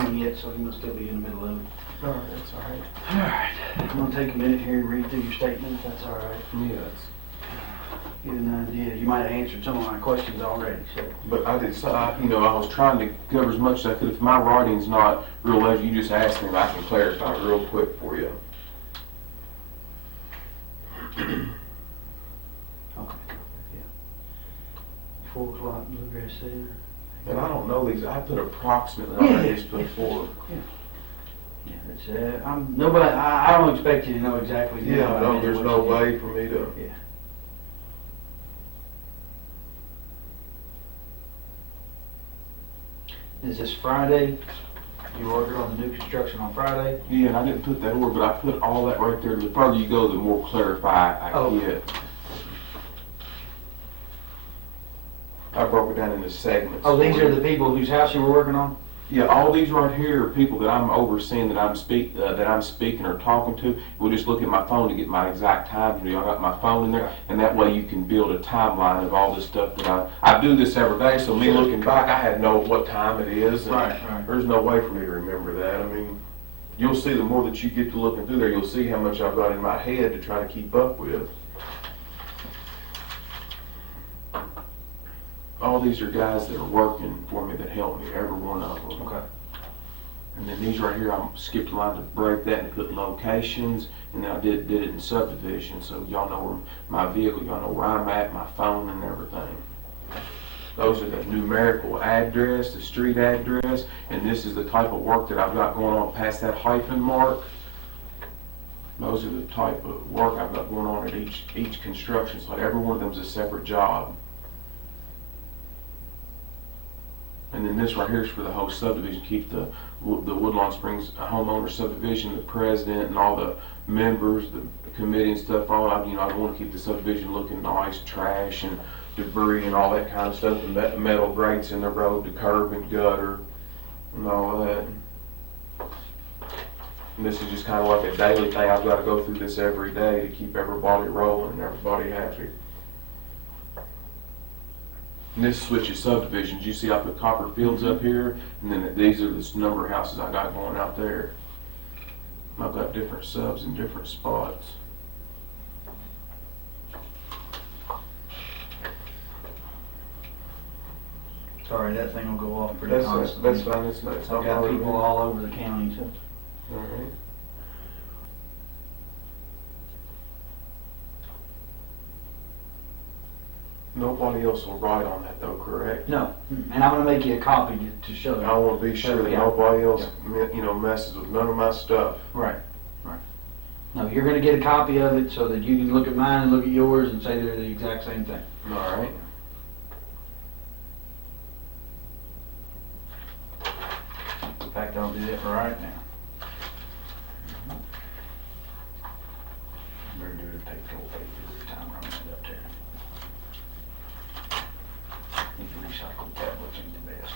phone yet, so he must still be in the middle of it. Alright, that's alright. Alright, I'm gonna take a minute here and read through your statement, if that's alright. Yeah, Get an idea. You might have answered some of my questions already, so. but I did, I was trying to cover as much as I could. If my writing's not real legible, you just ask me and I can clarify real quick for you. Okay, yeah. 4 o'clock, Bluegrass Center. And I don't know these, I put approximately on this before. Yeah, that's, nobody, I don't expect you to know exactly. Yeah, no, there's no way for me to. Yeah. Is this Friday? You ordered on the new construction on Friday? Yeah, and I didn't put that order, but I put all that right there. The further you go, the more clarified I get. I broke it down into segments. Oh, these are the people whose house you were working on? Yeah, all these right here are people that I'm overseeing, that I'm speaking or talking to. We'll just look at my phone to get my exact time. I got my phone in there, and that way you can build a timeline of all this stuff that I do this every day. So me looking back, I had to know what time it is. And Right. There's no way for me to remember that. I mean, you'll see the more that you get to looking through there, you'll see how much I've got in my head to try to keep up with. All these are guys that are working for me that help me, every one of them. Okay. And then these right here, I skipped a line to break that and put locations, and then I did it in subdivision, so y'all know where my vehicle, y'all know where I'm at, my phone and everything. Those are the numerical address, the street address, and this is the type of work that I've got going on past that hyphen mark. Those are the type of work I've got going on at each construction site. Every one of them is a separate job. And then this right here is for the whole subdivision, keep the Woodlawn Springs homeowner subdivision, the president and all the members, the committee and stuff, I want to keep the subdivision looking nice, trash and debris and all that kind of stuff, the metal grates in the road, the curb and gutter and all of that. And this is just kind of like a daily thing. I've got to go through this every day to keep everybody rolling and everybody happy. And this switches subdivisions. You see I put Copper Fields up here, and then these are the number of houses I got going out there. I've got different subs in different spots. Sorry, that thing will go off pretty constantly. That's fine, that's nice. I've got people all over the county, so. All right. Nobody else will write on that though, correct? No, and I'm gonna make you a copy to show you. I want to be sure that nobody else, messes with none of my stuff. Right. No, you're gonna get a copy of it so that you can look at mine and look at yours and say they're the exact same thing. All right. In fact, I'll do that right now. Better do it, take the whole page every time running it up there. Need to recycle tablets ain't the best.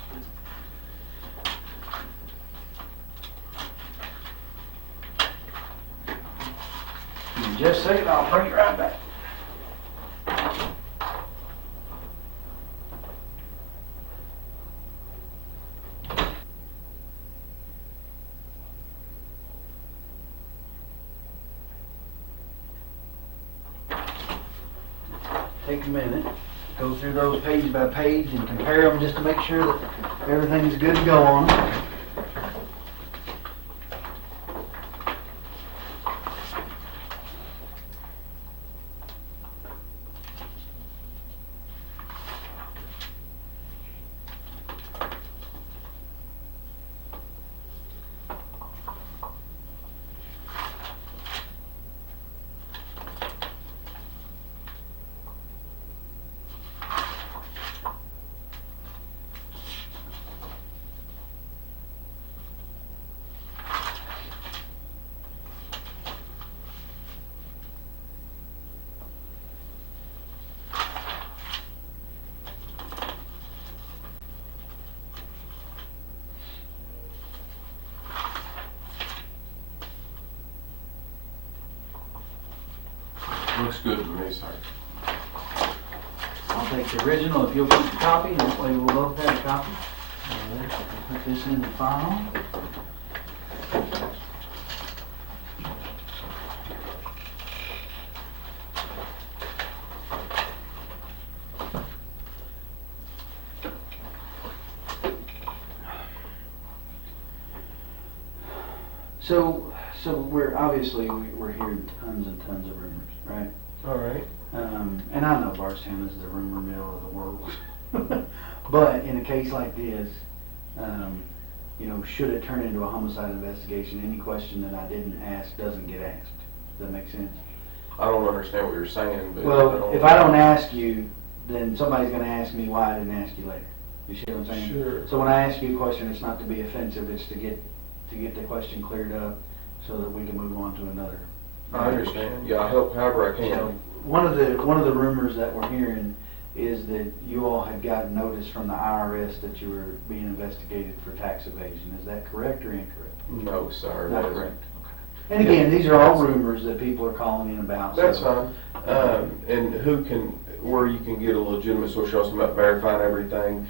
Give me just a second, I'll bring it right back. Take a minute, go through those page by page and compare them just to make sure that everything's good to go on them. Looks good to me, sir. I'll take the original if you'll keep the copy, and that way we'll both have a copy. All right, I'll put this in the file. So we're obviously, we're hearing tons and tons of rumors, right? All right. And I know Bardstown is the rumor mill of the world. But in a case like this, you know, should it turn into a homicide investigation, any question that I didn't ask doesn't get asked. Does that make sense? I don't understand what you're saying, but Well, if I don't ask you, then somebody's gonna ask me why I didn't ask you later. You see what I'm saying? Sure. So when I ask you a question, it's not to be offensive, it's to get the question cleared up so that we can move on to another. I understand. Yeah, I'll help however I So, can. one of the rumors that we're hearing is that you all had gotten notice from the IRS that you were being investigated for tax evasion. Is that correct or incorrect? No, sir. Not that is- correct. And again, these are all rumors that people are calling in about. That's so- fine. And where you can get a legitimate source, you're also about verifying everything.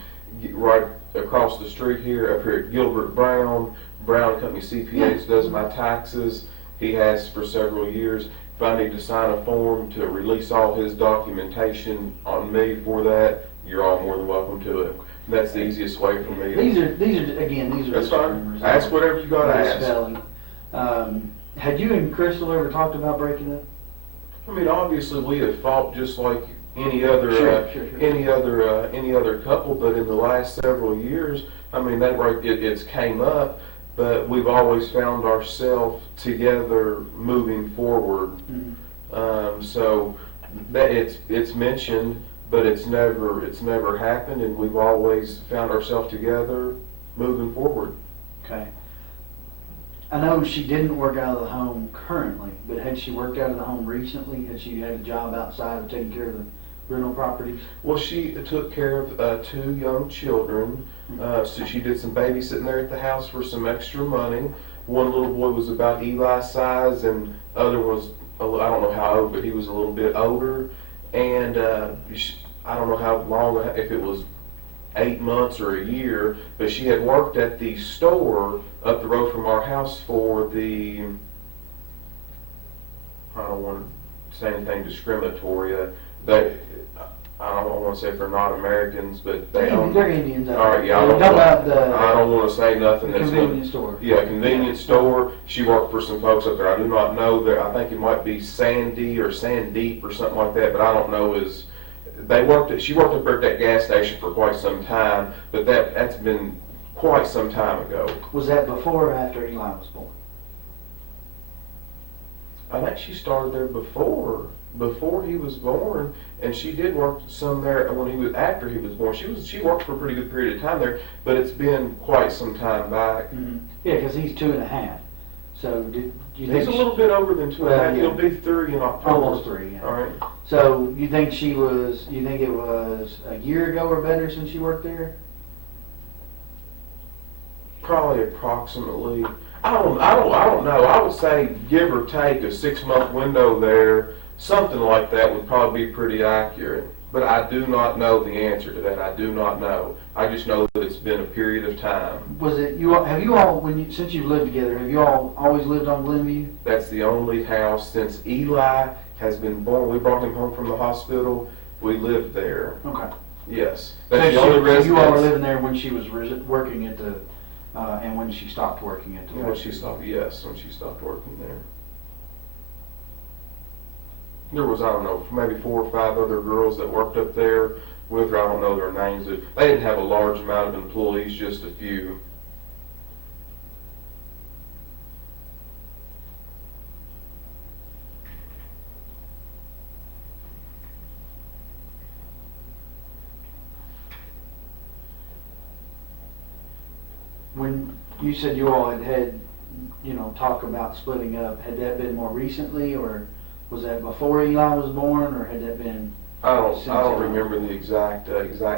Right across the street here, up here at Gilbert Brown Company CPAs does my taxes. He has for several years. If I need to sign a form to release all his documentation on me for that, you're all more than welcome to it. And that's the easiest way for me. These are again, these are That's just fine. rumors. Ask whatever you gotta ask. Spelling. Had you and Crystal ever talked about breaking up? I mean, obviously, we have fought just like any other Sure. any other couple, but in the last several years, I mean, it's came up, but we've always found ourselves together moving forward. Mm-hmm. So that it's mentioned, but it's never happened, and we've always found ourselves together moving forward. Okay. I know she didn't work out of the home currently, but had she worked out of the home recently? Had she had a job outside of taking care of the rental properties? Well, she took care of 2 young children, so she did some babysitting there at the house for some extra money. One little boy was about Eli's size, and other was, I don't know how old, but he was a little bit older. And I don't know how long, if it was 8 months or a year, but she had worked at the store up the road from our house for the, I don't want to say anything discriminatory, I don't want to say they're not Americans, but they own. They're Indians. All right, yeah, I don't want to say nothing that's convenience store. Yeah, convenience store. She worked for some folks up there. I do not know that. I think it might be Sandy or Sandeep or something like that, but I don't know. She worked up there at that gas station for quite some time, but that's been quite some time ago. Was that before or after Eli was born? I think she started there before he was born, and she did work some there after he was born. She worked for a pretty good period of time there, but it's been quite some time back. Mm-hmm. Yeah, because he's 2.5. So did you think He's a little bit older than 2.5. Well, yeah. He'll be 3 in October. Almost 3. Yeah. All right. So you think it was a year ago or better since you worked there? Probably approximately. I don't know. I would say give or take a 6-month window there. Something like that would probably be pretty accurate. But I do not know the answer to that. I do not know. I just know that it's been a period of time. Was it you all? Have you all, since you've lived together, have you all always lived on Glenview? That's the only house since Eli has been born. We brought him home from the hospital. We lived there. Okay. Yes. So That's the only residence. you all were living there when she was working at the, and when she stopped working at the. When she stopped working there. There was, I don't know, maybe 4 or 5 other girls that worked up there with her. I don't know their names. They didn't have a large amount of employees, just a few. When you said you all had talk about splitting up, had that been more recently, or was that before Eli was born, or had that been? I don't remember the exact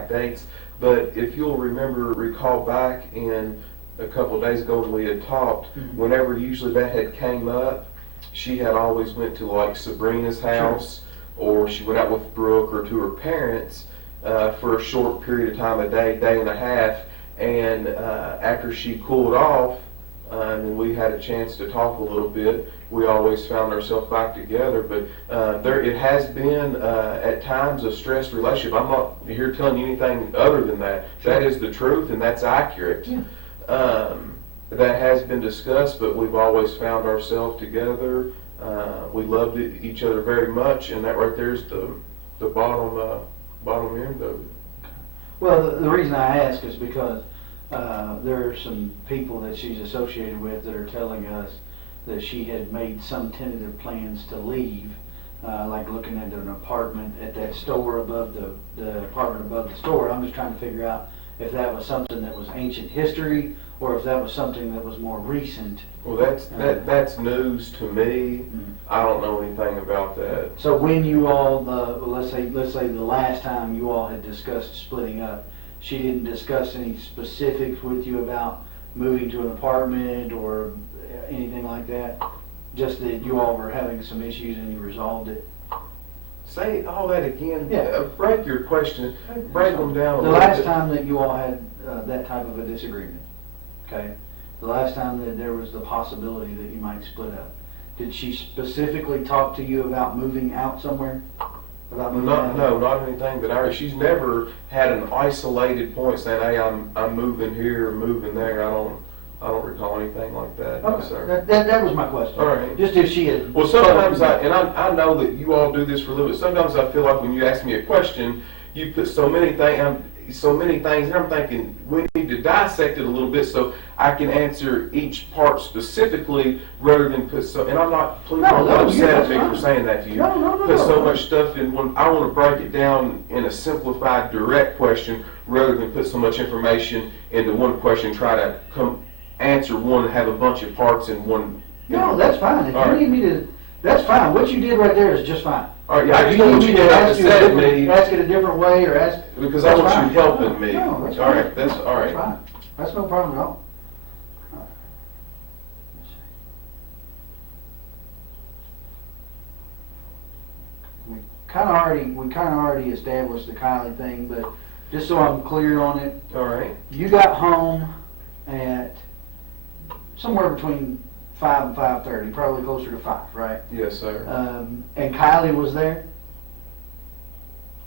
dates, but if you'll recall back in a couple of days ago when we had talked, Mm-hmm. whenever usually that had came up, she had always went to like Sabrina's house, or she went out with Brooke or to her parents for a short period of time, a day and a half, and after she cooled off, and we had a chance to talk a little bit, we always found ourselves back together. But it has been at times a stressed relationship. I'm not here telling you anything other than that. Sure. That is the truth, and that's accurate. Yeah. that has been discussed, but we've always found ourselves together. We loved each other very much, and that right there is the bottom end of it. Well, the reason I ask is because there are some people that she's associated with that are telling us that she had made some tentative plans to leave, like looking at an apartment at that store above the apartment above the store. I'm just trying to figure out if that was something that was ancient history or if that was something that was more recent. Well, that's news to me. I don't know anything about that. So when you all, let's say the last time you all had discussed splitting up, she didn't discuss any specifics with you about moving to an apartment or anything like that? Just that you all were having some issues and you resolved it? Say all that again. Yeah. Break your question. Break them down a The little last bit. time that you all had that type of a disagreement, okay? The last time that there was the possibility that you might split up, did she specifically talk to you about moving out somewhere? About moving out? No, not anything that I. She's never had an isolated point saying, "Hey, I'm moving here, moving there." I don't recall anything like that. No, Okay, sir. that was my question. All right. Just if she had. Well, sometimes I know that you all do this for a living. Sometimes I feel like when you ask me a question, you put so many things, and I'm thinking we need to dissect it a little bit so I can answer each part specifically rather than put so. And I'm not. Please don't get upset at me for saying that to you. No. Put so much stuff in when I want to break it down in a simplified, direct question rather than put so much information into one question. Try to answer one and have a bunch of parts in one. No, that's fine. If you need me to, that's fine. What you did right there is just fine. All right, yeah, I If just know what you did. I ask just said me ask it a different way or ask. because I want fine. you helping me. No, that's All fine. right, that's all right. That's fine. That's no problem at all. We kind of already established the Kylie thing, but just so I'm clear on it, All right. you got home at somewhere between 5 and 5:30, probably closer to 5, right? Yes, sir. And Kylie was there?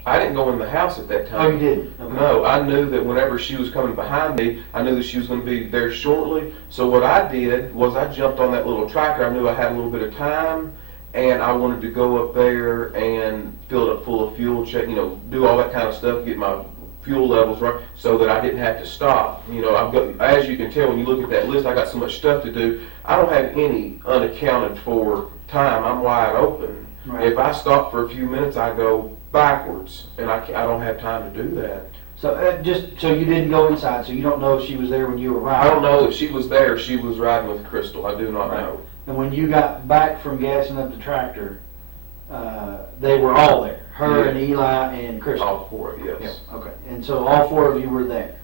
I didn't go in the house at that time. Oh, you didn't? Okay. No, I knew that whenever she was coming behind me, I knew that she was going to be there shortly. So what I did was I jumped on that little tractor. I knew I had a little bit of time, and I wanted to go up there and fill it up full of fuel, check, do all that kind of stuff, get my fuel levels right, so that I didn't have to stop. I've got, as you can tell when you look at that list, I got so much stuff to do. I don't have any unaccounted for time. I'm wide open. Right. If I stop for a few minutes, I go backwards, and I don't have time to do that. So so you didn't go inside, so you don't know if she was there when you arrived? I don't know if she was there. She was riding with Crystal. I do not know. And when you got back from gassing up the tractor, they were all there, her Yeah. and Eli and Crystal? All four, yes. Yeah, okay. And so all four of you were there.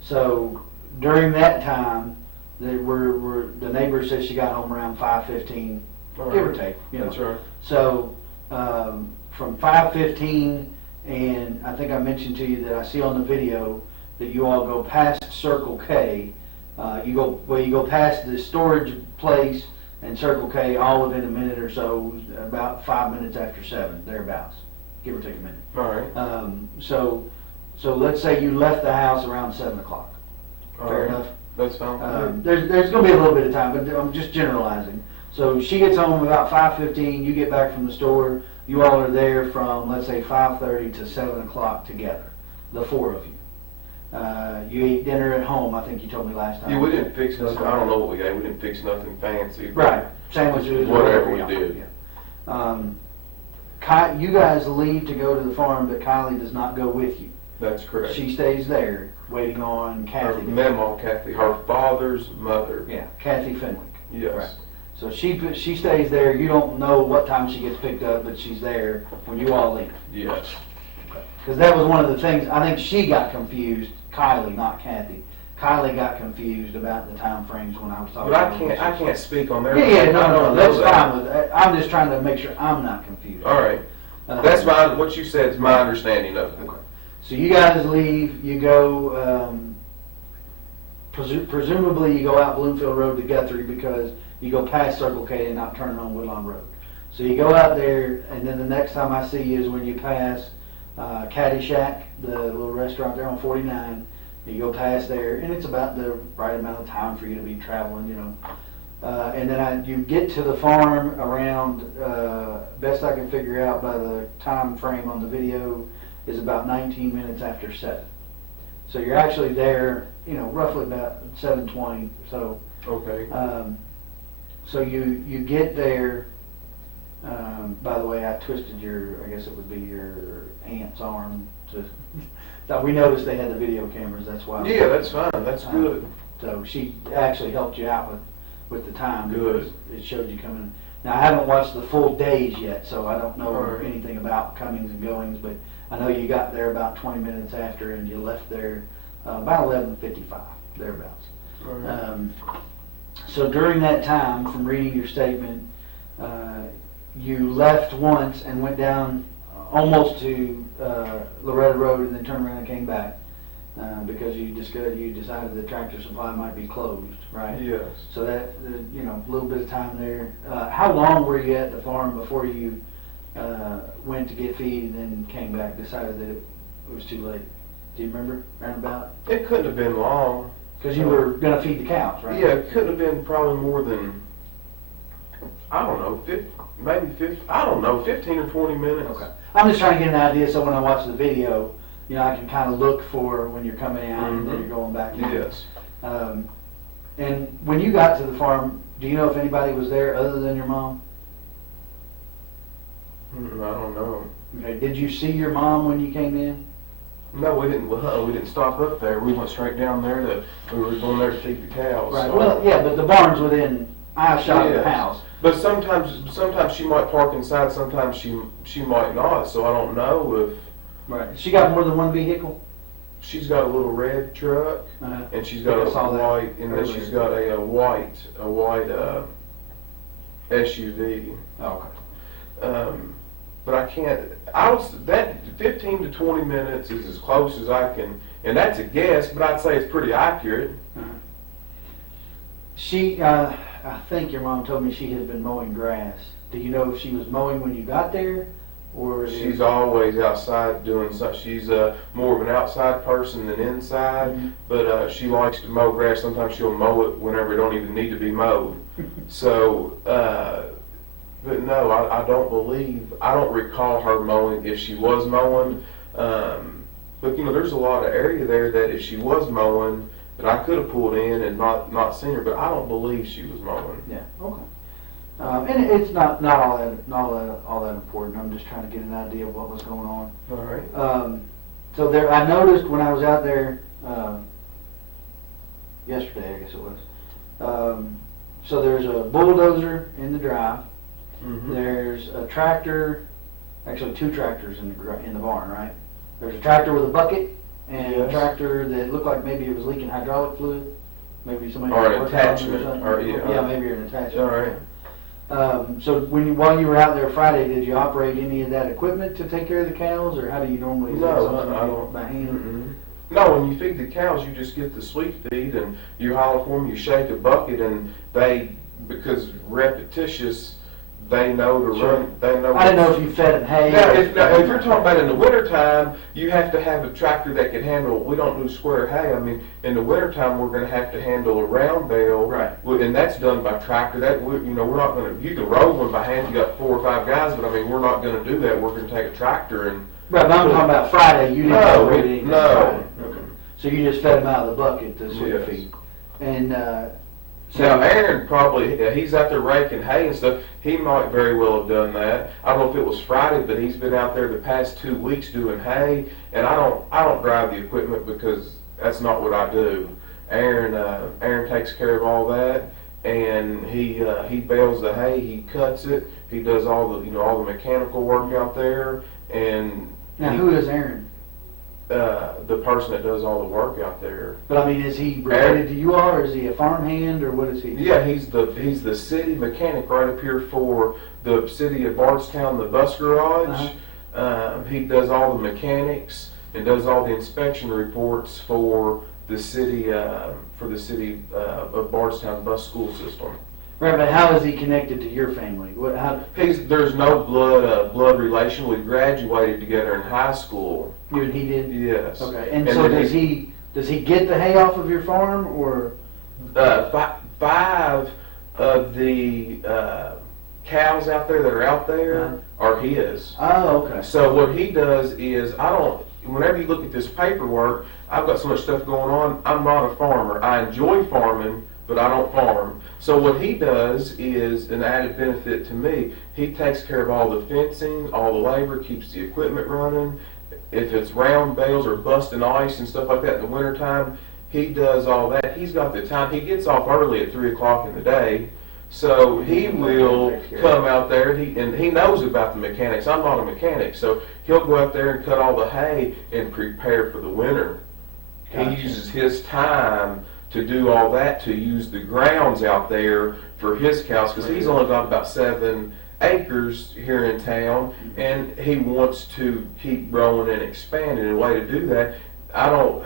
So during that time, the neighbor said she got home around 5:15, All give or right. take. That's right. So from 5:15, and I think I mentioned to you that I see on the video that you all go past Circle K. You go past the storage place and Circle K all within a minute or so, about 5 minutes after 7, thereabouts, give or take a minute. All right. So let's say you left the house around 7 o'clock. All Fair right. enough? That's fine. There's going to be a little bit of time, but I'm just generalizing. So she gets home about 5:15, you get back from the store, you all are there from, let's say, 5:30 to 7 o'clock together, the four of you. You ate dinner at home, I think you told me last time. Yeah, we didn't fix nothing. I don't know what we ate. We didn't fix nothing fancy. Right, sandwiches. Whatever we yeah, did. yeah. You guys leave to go to the farm, but Kylie does not go with you. That's correct. She stays there, waiting on Her Kathy. Mamaw Kathy, her father's mother. Yeah, Kathy Fenwick. Yes. Right. So she stays there. You don't know what time she gets picked up, but she's there when you all leave. Yes. Because that was one of the things, I think she got confused, Kylie, not Kathy. Kylie got confused about the time frames when I was talking. But I can't speak on their. Yeah, no, I know that's that. fine. I'm just trying to make sure I'm not confused. All right. That's what you said is my understanding of it. Okay. So you guys leave, you go, presumably you go out Bloomfield Road to Guthrie because you go past Circle K and not turning on Woodlawn Road. So you go out there, and then the next time I see you is when you pass Caddy Shack, the little restaurant there on 49. You go past there, and it's about the right amount of time for you to be traveling, you know. And then you get to the farm around, best I can figure out by the time frame on the video, is about 19 minutes after 7. So you're actually there, you know, roughly about 7:20. So Okay. so you get there. By the way, I twisted I guess it would be your aunt's arm to. So we noticed they had the video cameras. That's why. Yeah, that's fine. That's good. So she actually helped you out with the time. Good. Because it showed you coming. Now I haven't watched the full days yet, so I don't know Right. anything about comings and goings. But I know you got there about 20 minutes after, and you left there about 11:55 thereabouts. All right. So during that time, from reading your statement, you left once and went down almost to Loretta Road and then turned around and came back because you decided the Tractor Supply might be closed, right? Yes. So that, you know, a little bit of time there. How long were you at the farm before you went to get feed and then came back, decided that it was too late? Do you remember, roundabout? It couldn't have been long. Because you were going to feed the cows, right? Yeah, it couldn't have been probably more than, I don't know, 15 or 20 minutes. Okay. I'm just trying to get an idea so when I watch the video, you know, I can kind of look for when you're coming out and then you're going back. Yes. And when you got to the farm, do you know if anybody was there other than your mom? I don't know. Okay. Did you see your mom when you came in? No, we didn't. We didn't stop up there. We went straight down there. We were going there to feed the cows. Right. So. Well, yeah, but the barn's within eyeshot of the Yes. house. But sometimes she might park inside. Sometimes she might not. So I don't know if Right. She got more than one vehicle. she's got a little red truck and she's got I saw a that white, and then earlier. she's got a white SUV. Oh, okay. But I can't. That 15 to 20 minutes is as close as I can, and that's a guess. But I'd say it's pretty accurate. She, I think your mom told me she had been mowing grass. Do you know if she was mowing when you got there, or She's always outside doing something. She's more of an outside person than inside, but she likes to mow grass. Sometimes she'll mow it whenever it don't even need to be mowed. So, but no, I don't recall her mowing if she was mowing. But you know, there's a lot of area there that if she was mowing, that I could have pulled in and not seen her, but I don't believe she was mowing. Yeah. Okay. And it's not all that important. I'm just trying to get an idea of what was going on. All right. So there, I noticed when I was out there yesterday, I guess it was. So there's a bulldozer in the drive. Mm-hmm. There's a tractor, actually two tractors in the barn, right? There's a tractor with a bucket and a Yes. tractor that looked like maybe it was leaking hydraulic fluid. Maybe somebody Or was an working on it attachment, something. or, yeah. Maybe an attachment. All right. So while you were out there Friday, did you operate any of that equipment to take care of the cows, or how do you normally? Is that No, something I you do don't. by hand? No, when you feed the cows, you just get the sweet feed and you holler for them, you shake a bucket, and because repetitious, they know to Sure. run. They know. I didn't know if you fed them hay. Now, or- if you're talking about in the wintertime, you have to have a tractor that can handle, we don't do square hay. I mean, in the wintertime, we're gonna have to handle a round bale. Right. And that's done by tractor. We're not gonna, you can roll one by hand, you got 4 or 5 guys, but I mean, we're not gonna do that. We're gonna take a tractor and. Right, but I'm talking about Friday, you didn't No, operate anything no. Friday. Okay. So you just fed them out of the bucket, the sweet Yes. feed. And, Now, Aaron probably, he's out there raking hay and stuff. He might very well have done that. I don't know if it was Friday, but he's been out there the past 2 weeks doing hay. And I don't drive the equipment because that's not what I do. Aaron takes care of all that, and he bales the hay, he cuts it, he does all the mechanical work out there, and now who is Aaron? the person that does all the work out there. But I mean, is he related to you all, or is he a farmhand, or what is he? Yeah, he's the city mechanic right up here for the city of Bardstown, the bus garage. He does all the mechanics and does all the inspection reports for the city of Bardstown bus school system. Right, but how is he connected to your family? There's no blood relation. We graduated together in high school. You and he did? Yes. Okay, and And so then does he Does he get the hay off of your farm, or? Five of the cows out there that are out there are his. Oh, okay. So what he does is, whenever you look at this paperwork, I've got so much stuff going on, I'm not a farmer. I enjoy farming, but I don't farm. So what he does is an added benefit to me. He takes care of all the fencing, all the labor, keeps the equipment running. If it's round bales or busting ice and stuff like that in the wintertime, he does all that. He's got the time. He gets off early at 3 o'clock in the day. So he will come out there, and he knows about the mechanics. I'm not a mechanic, so he'll go out there and cut all the hay and prepare for the winter. Gotcha. He uses his time to do all that, to use the grounds out there for his cows, because he's only got about 7 acres here in town, and he wants to keep growing and expanding. And a way to do that, I don't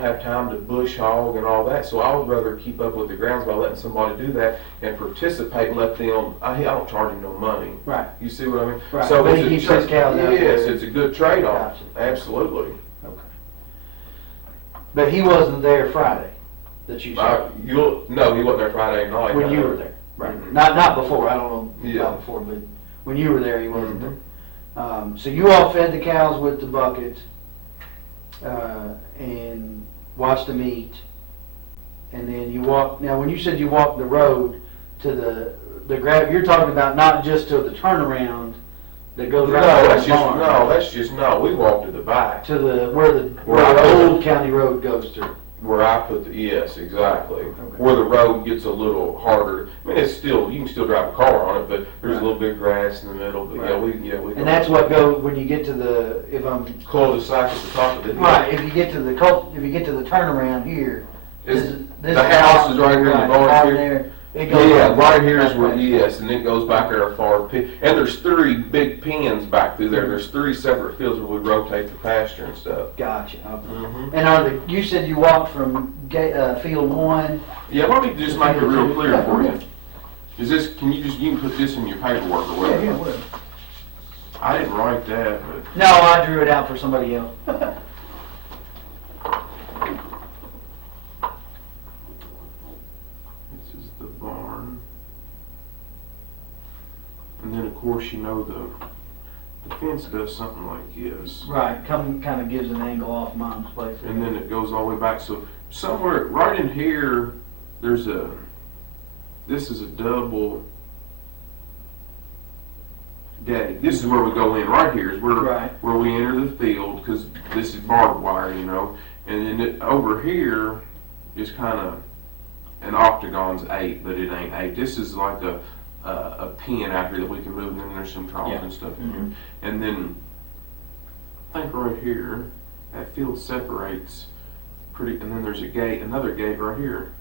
have time to bush hog and all that, so I would rather keep up with the grounds by letting somebody do that and participate and let them. I don't charge them no money. Right. You see what I mean? Right. So But it's he keeps his cows out there. Yes, it's a good trade-off. Gotcha. Absolutely. Okay. But he wasn't there Friday, that you saw? No, he wasn't there Friday night. When you were there? Right. Mhm. Not before, I don't know Yeah. about before, but when you were there, he wasn't Mhm. there. So you all fed the cows with the bucket, and watched them eat, and then you walked. Now, when you said you walked the road to the grab, you're talking about not just to the turnaround that goes right by the barn. We walked to the back To where the Where old county road goes through. where I put yes, exactly. Okay. Where the road gets a little harder. I mean, you can still drive a car on it, but there's Right. a little bit of grass in the middle. But Right. we. And that's what goes when you get to if I'm cul-de-sac at the top of it. right. If you get to the turnaround here, Is this the house is right here, and the barn's out here? there. It goes Yeah, up. right here is where, Right. yes, and it goes back there a far pit. And there's 3 big pens back through there. There's 3 separate fields where we rotate the pasture and stuff. Gotcha. Okay. Mhm. And you said you walked from field 1. Yeah, let me just make it real clear for you. You can put this in your paperwork or whatever. whatever. I didn't write that, but. No, I drew it out for somebody else. This is the barn. And then, of course, the fence does something like this. Right. Kind of gives an angle off Mom's place. And then it goes all the way back. So somewhere right in here, this is a double gate. This is where we go in. Right here is where we enter the field, because this is barbed wire, And then over here is kind of an octagon's 8, but it ain't 8. This is like a pen out here that we can move, and then there's some troughs and stuff in here. And then I think right here, that field separates and then there's another gate right here.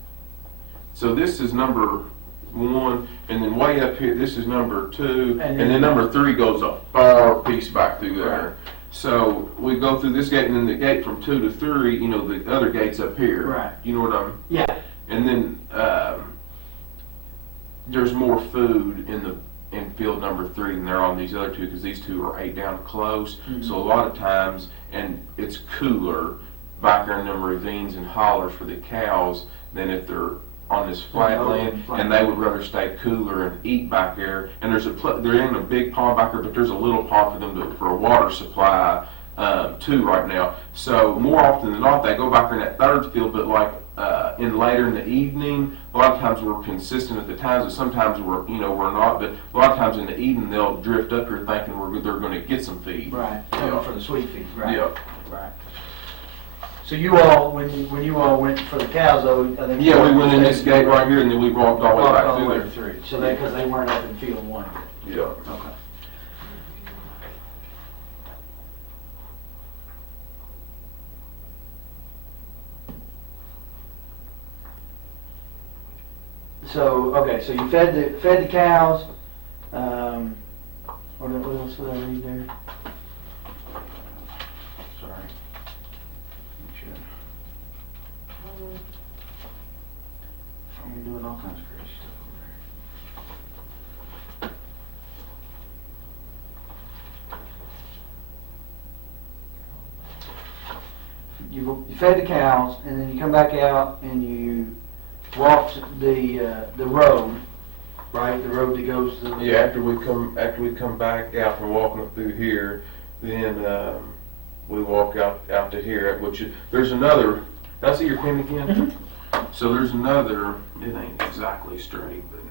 So this is number 1, and then way up here, this is number 2, and then number 3 goes a far piece back through there. Right. So we go through this gate, and then the gate from 2 to 3, the other gate's up here. Right. You know what I'm? Yeah. And then there's more food in field number 3 than there are on these other 2, because these 2 are 8 down close. Mm-hmm. So a lot of times, and it's cooler back there in them ravines and hollers for the cows than if they're on this flat land, and they would rather stay cooler and eat back there. And there ain't a big pond back there, but there's a little pond for them for a water supply too right now. So more often than not, they go back there in that 3rd field, but like later in the evening, a lot of times we're consistent at the times, but sometimes we're not. But a lot of times in the evening, they'll drift up here thinking they're going to get some feed. Right. For the sweet feed. Right. Yeah. Right. So you all, when you all went for the cows, though, I think. Yeah, we went in this gate right here, and then we walked all the way back through there. So because they weren't up in field 1. Yeah. Okay. So you fed the cows. What else would I read there? Sorry. I'm doing all kinds of crazy stuff over you fed the cows, and then you come back out and you walked the road, right? The road that goes to the... Yeah, after we come back out from walking up through here, then we walk out to here, there's another. Did I see your pin again? Mm-hmm. So there's another. It ain't exactly straight, but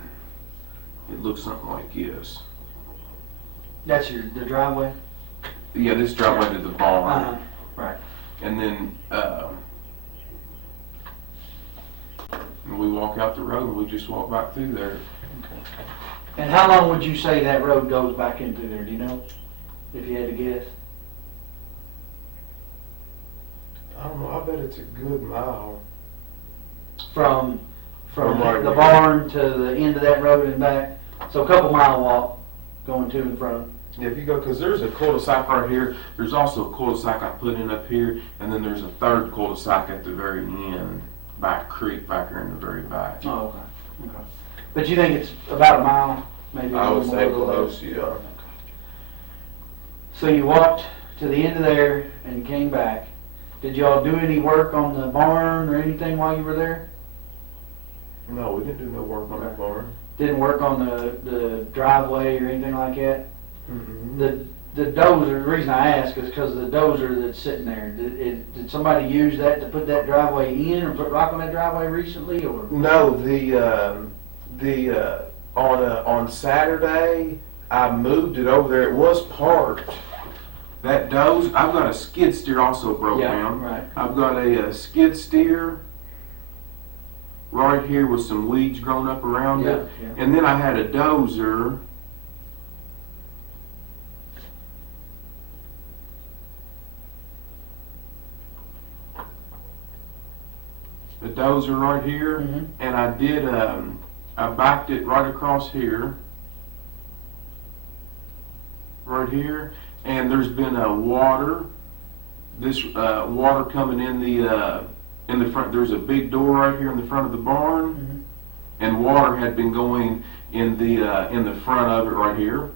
it looks something like this. That's the driveway? Yeah, this driveway to the barn. Right. And then we walk out the road and we just walk back through there. Okay. And how long would you say that road goes back into there? Do you know? If you had to guess. I don't know. I bet it's a good mile. From right the here. barn to the end of that road and back. So a couple mile walk going to and from. Yeah, if you go, because there's a cul-de-sac right here. There's also a cul-de-sac I put in up here, and then there's a third cul-de-sac at the very end, by a creek back here in the very back. Oh, okay. Okay. But you think it's about a mile, maybe? I would say a little close, less? yeah. Okay. So you walked to the end of there and came back. Did y'all do any work on the barn or anything while you were there? No, we didn't do no work on that barn. Didn't work on the driveway or anything like that? Mm-hmm. The dozer, the reason I ask is because the dozer that's sitting there, did somebody use that to put that driveway in or put rock on that driveway recently, or? No, on Saturday I moved it over there. It was parked. That dozer, I've got a skid steer also broke down. Right. I've got a skid steer right here with some weeds growing up around it. Yeah. And then I had a dozer. The dozer right here, Mhm. and I did, I backed it right across here. Right here. And there's been water coming in the front. There's a big door right here in the front of the barn, Mhm. and water had been going in the front of it right here.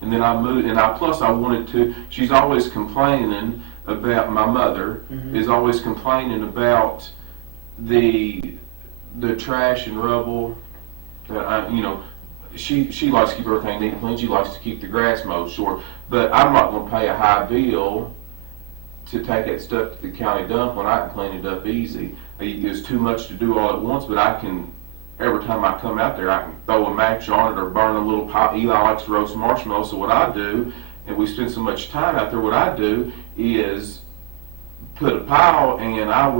And then I moved, and I wanted to. She's always complaining about, my mother Mhm. is always complaining about the trash and rubble that she likes to keep everything neat and clean. She likes to keep the grass mowed short. But I'm not going to pay a high bill to take that stuff to the county dump when I can clean it up easy. It's too much to do all at once, but I can, every time I come out there, I can throw a match on it or burn a little pile. Eli likes to roast marshmallows, so what I do, and we spend so much time out there, what I do is put a pile and I'll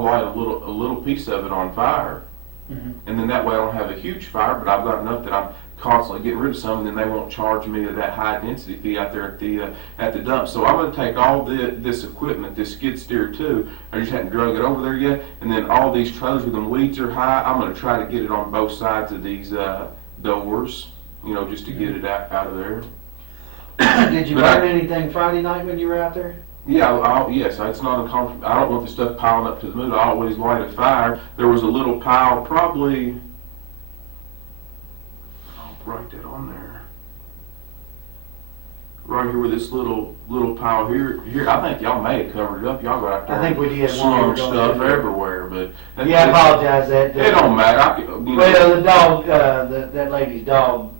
light a little piece of it on fire. Mhm. And then that way I don't have a huge fire, but I've got enough that I'm constantly getting rid of some, and then they won't charge me that high density fee out there at the dump. So I'm going to take all this equipment, this skid steer too. I just hadn't drug it over there yet, and then all these trailers where the weeds are high, I'm going to try to get it on both sides of these doors, just to get it out of there. Did you But burn anything Friday night when you were out there? Yeah, yes, it's not uncomfortable. I don't want the stuff piling up to the moon. I always light a fire. There was a little pile, probably, I'll write that on there. Right here with this little pile here. I think y'all may have covered it up. Y'all got out there. I think we did. Slung stuff everywhere, but Yeah, I apologize. It don't matter. Well, the dog, that lady's dog,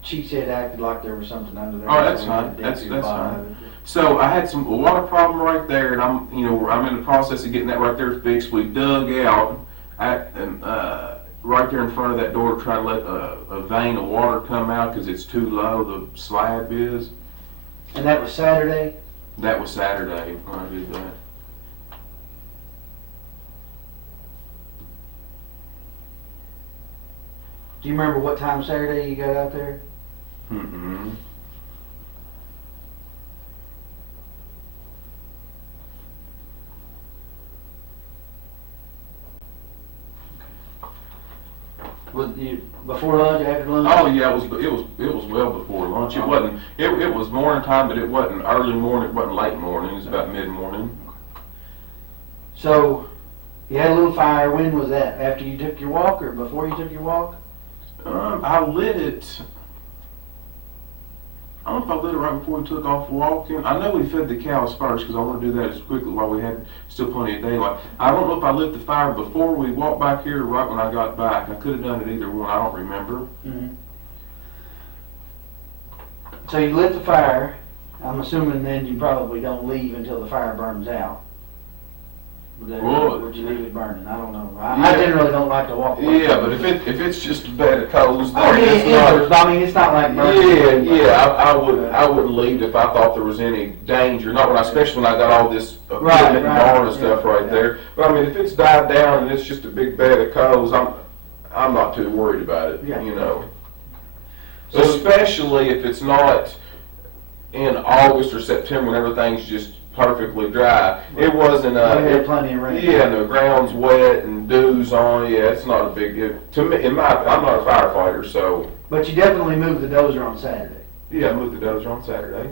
she said acted like there was something under there. Oh, that's fine. That's fine. So I had a water problem right there, and I'm in the process of getting that right there fixed. We dug out right there in front of that door to try to let a vein of water come out because it's too low. The slab is. And that was Saturday? That was Saturday when I did that. Do you remember what time Saturday you got out there? Mm-mm. Was you before lunch, after lunch? Oh yeah, it was well before lunch. It wasn't. It was morning time, but it wasn't early morning. It wasn't late morning. It was about mid morning. So you had a little fire. When was that? After you took your walk or before you took your walk? I lit it. I don't know if I lit it right before we took off walking. I know we fed the cows first because I want to do that as quickly while we had still plenty of daylight. I don't know if I lit the fire before we walked back here or right when I got back. I could have done it either one. I don't remember. Mhm. So you lit the fire. I'm assuming then you probably don't leave until the fire burns out. Well, Would you leave it burning? I don't know. I Yeah. generally don't like to walk away. Yeah, but if it's just a bed of coals, Oh, then yeah, it's yeah, not. but I mean, it's not like burning. I wouldn't leave if I thought there was any danger. Not when especially when I got all this equipment and barn and stuff right there. But I mean, if it's died down and it's just a big bed of coals, I'm not too worried about it. Yeah. You know, especially if it's not in August or September when everything's just perfectly dry. It wasn't. We had plenty of rain. Yeah, and the ground's wet and dew's on. Yeah, it's not a big deal. To me, I'm not a firefighter, so. But you definitely moved the dozer on Saturday. Yeah, I moved the dozer on Saturday.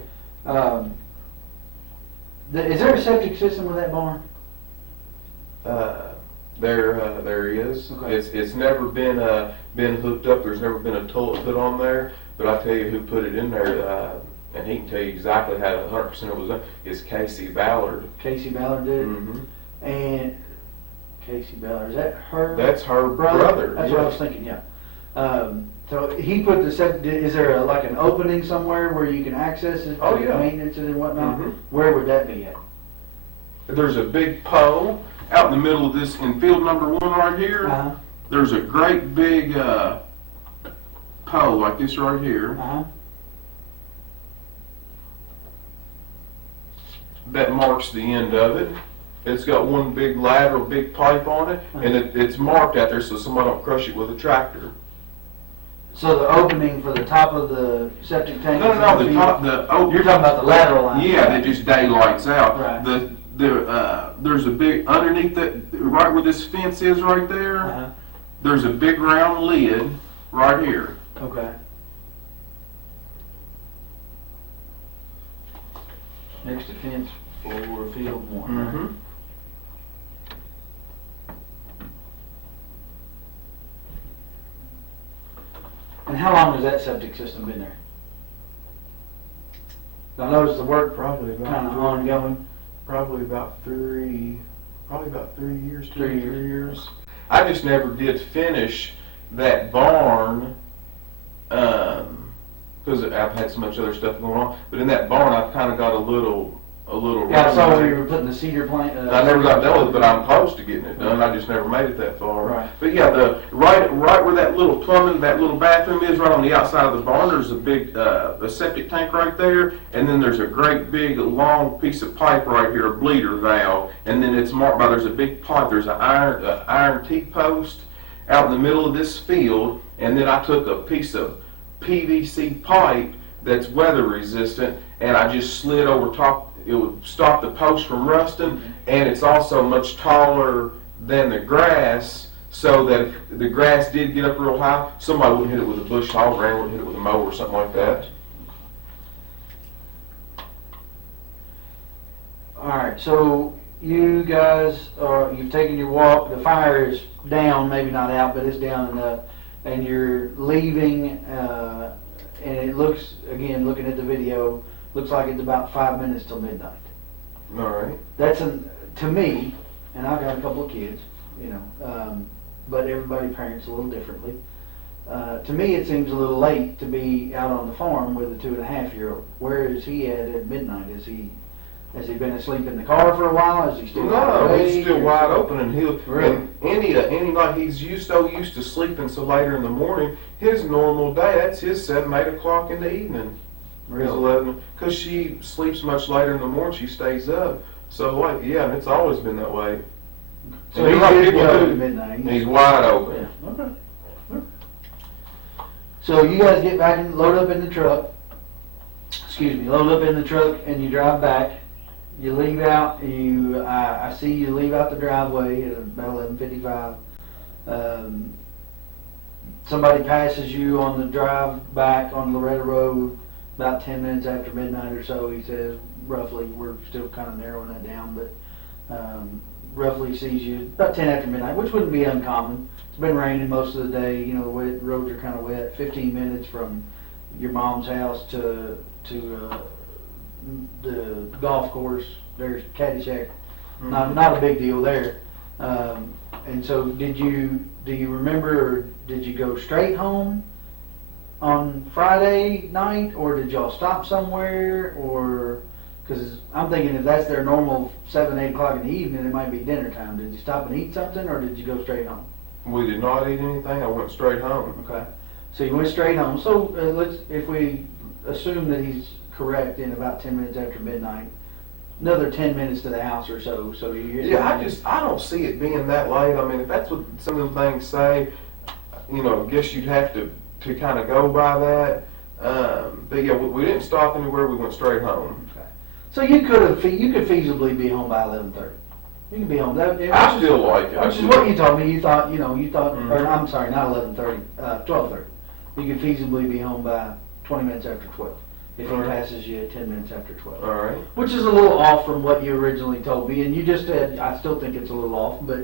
Is there a septic system with that barn? There is. Okay. It's never been hooked up. There's never been a toilet put on there. But I tell you who put it in there, and he can tell you exactly how 100% it was done. Is Casey Ballard. Casey Ballard did it? Mm-hmm. And Casey Ballard, is that her? That's her brother. That's yeah. what I was thinking, yeah. So he put the septic, is there like an opening somewhere where you can access it? Oh, for yeah. Maintenance and whatnot? Mhm. Where would that be at? There's a big pole out in the middle of this, in field number 1 right here. Uh-huh, There's a great big pole like this right here uh-huh. that marks the end of it. It's got one big lateral, big pipe on it, and it's marked out there so somebody don't crush it with a tractor. So the opening for the top of the septic tank? No, is no, in the field? top, You're talking about the lateral line? Yeah, that just daylights out. Right. There's a big, underneath that, right where this fence is right there, Uh-huh, there's a big round lid right here. okay. Next to fence for field 1, right? Mm-hmm. And how long has that septic system been there? I noticed the work Probably kind of ongoing. Probably about 3 years, 3 years. I just never did finish that barn, because I've had so much other stuff going on. But in that barn, I've kind of got a little. Yeah, I saw where you were putting the cedar plant. I never got done with it, but I'm close to getting it done. I just never made it that far. Right. But yeah, right where that little plumbing, that little bathroom is, right on the outside of the barn, there's a big a septic tank right there, and then there's a great big long piece of pipe right here, a bleeder valve, and then it's marked by there's a big pipe. There's an iron T-post out in the middle of this field, and then I took a piece of PVC pipe that's weather resistant, and I just slid over top. It would stop the post from rusting, and it's also much taller than the grass, so that if the grass did get up real high, somebody wouldn't hit it with a bush hog, or wouldn't hit it with a mower or something like that. Alright, so you guys, you've taken your walk, the fire is down, maybe not out, but it's down enough, and you're leaving, and it looks, again, looking at the video, looks like it's about 5 minutes till midnight. All right. That's, to me, and I've got a couple of kids, you know, but everybody parents a little differently. To me, it seems a little late to be out on the farm with a 2.5-year-old. Where is he at midnight? Has he been asleep in the car for a while? Is he still No, awake, he's still or- wide open, and he'll. Really? And any night he's so used to sleeping so later in the morning. His normal day, that's his 7, 8 o'clock in the evening. It's 11, because she sleeps much later in the morning. She stays up. So like, yeah, and it's always been that way. So And he's like good to people go do, at midnight. He's wide open. Yeah, okay. So you guys get back and load up in the truck. Excuse me, load up in the truck and you drive back. You leave out. I see you leave out the driveway at about 11:55. Somebody passes you on the drive back on Loretta Road about 10 minutes after midnight or so. He says roughly. We're still kind of narrowing that down, but roughly sees you about 10 after midnight, which wouldn't be uncommon. It's been raining most of the day. You know, the roads are kind of wet. 15 minutes from your mom's house to the golf course. There's Caddyshack. Not a big deal there. And so do you remember, or did you go straight home on Friday night, or did y'all stop somewhere? Or, because I'm thinking if that's their normal 7, 8 o'clock in the evening, it might be dinner time. Did you stop and eat something, or did you go straight home? We did not eat anything. I went straight home. Okay. So you went straight home. So if we assume that he's correct in about 10 minutes after midnight, another 10 minutes to the house or so. So you Yeah, I don't see it being that late. I mean, if that's what some of them things say, I guess you'd have to kind of go by that. But yeah, we didn't stop anywhere. We went straight home. Okay. So you could feasibly be home by 11:30. You could be home. I still like it. Which is what you told me. You thought, Mm-hmm. or I'm sorry, not 11:30, 12:30. You could feasibly be home by 20 minutes after 12. If he All right. passes you at 10 minutes after 12. All right. Which is a little off from what you originally told me, and you just said, I still think it's a little off, but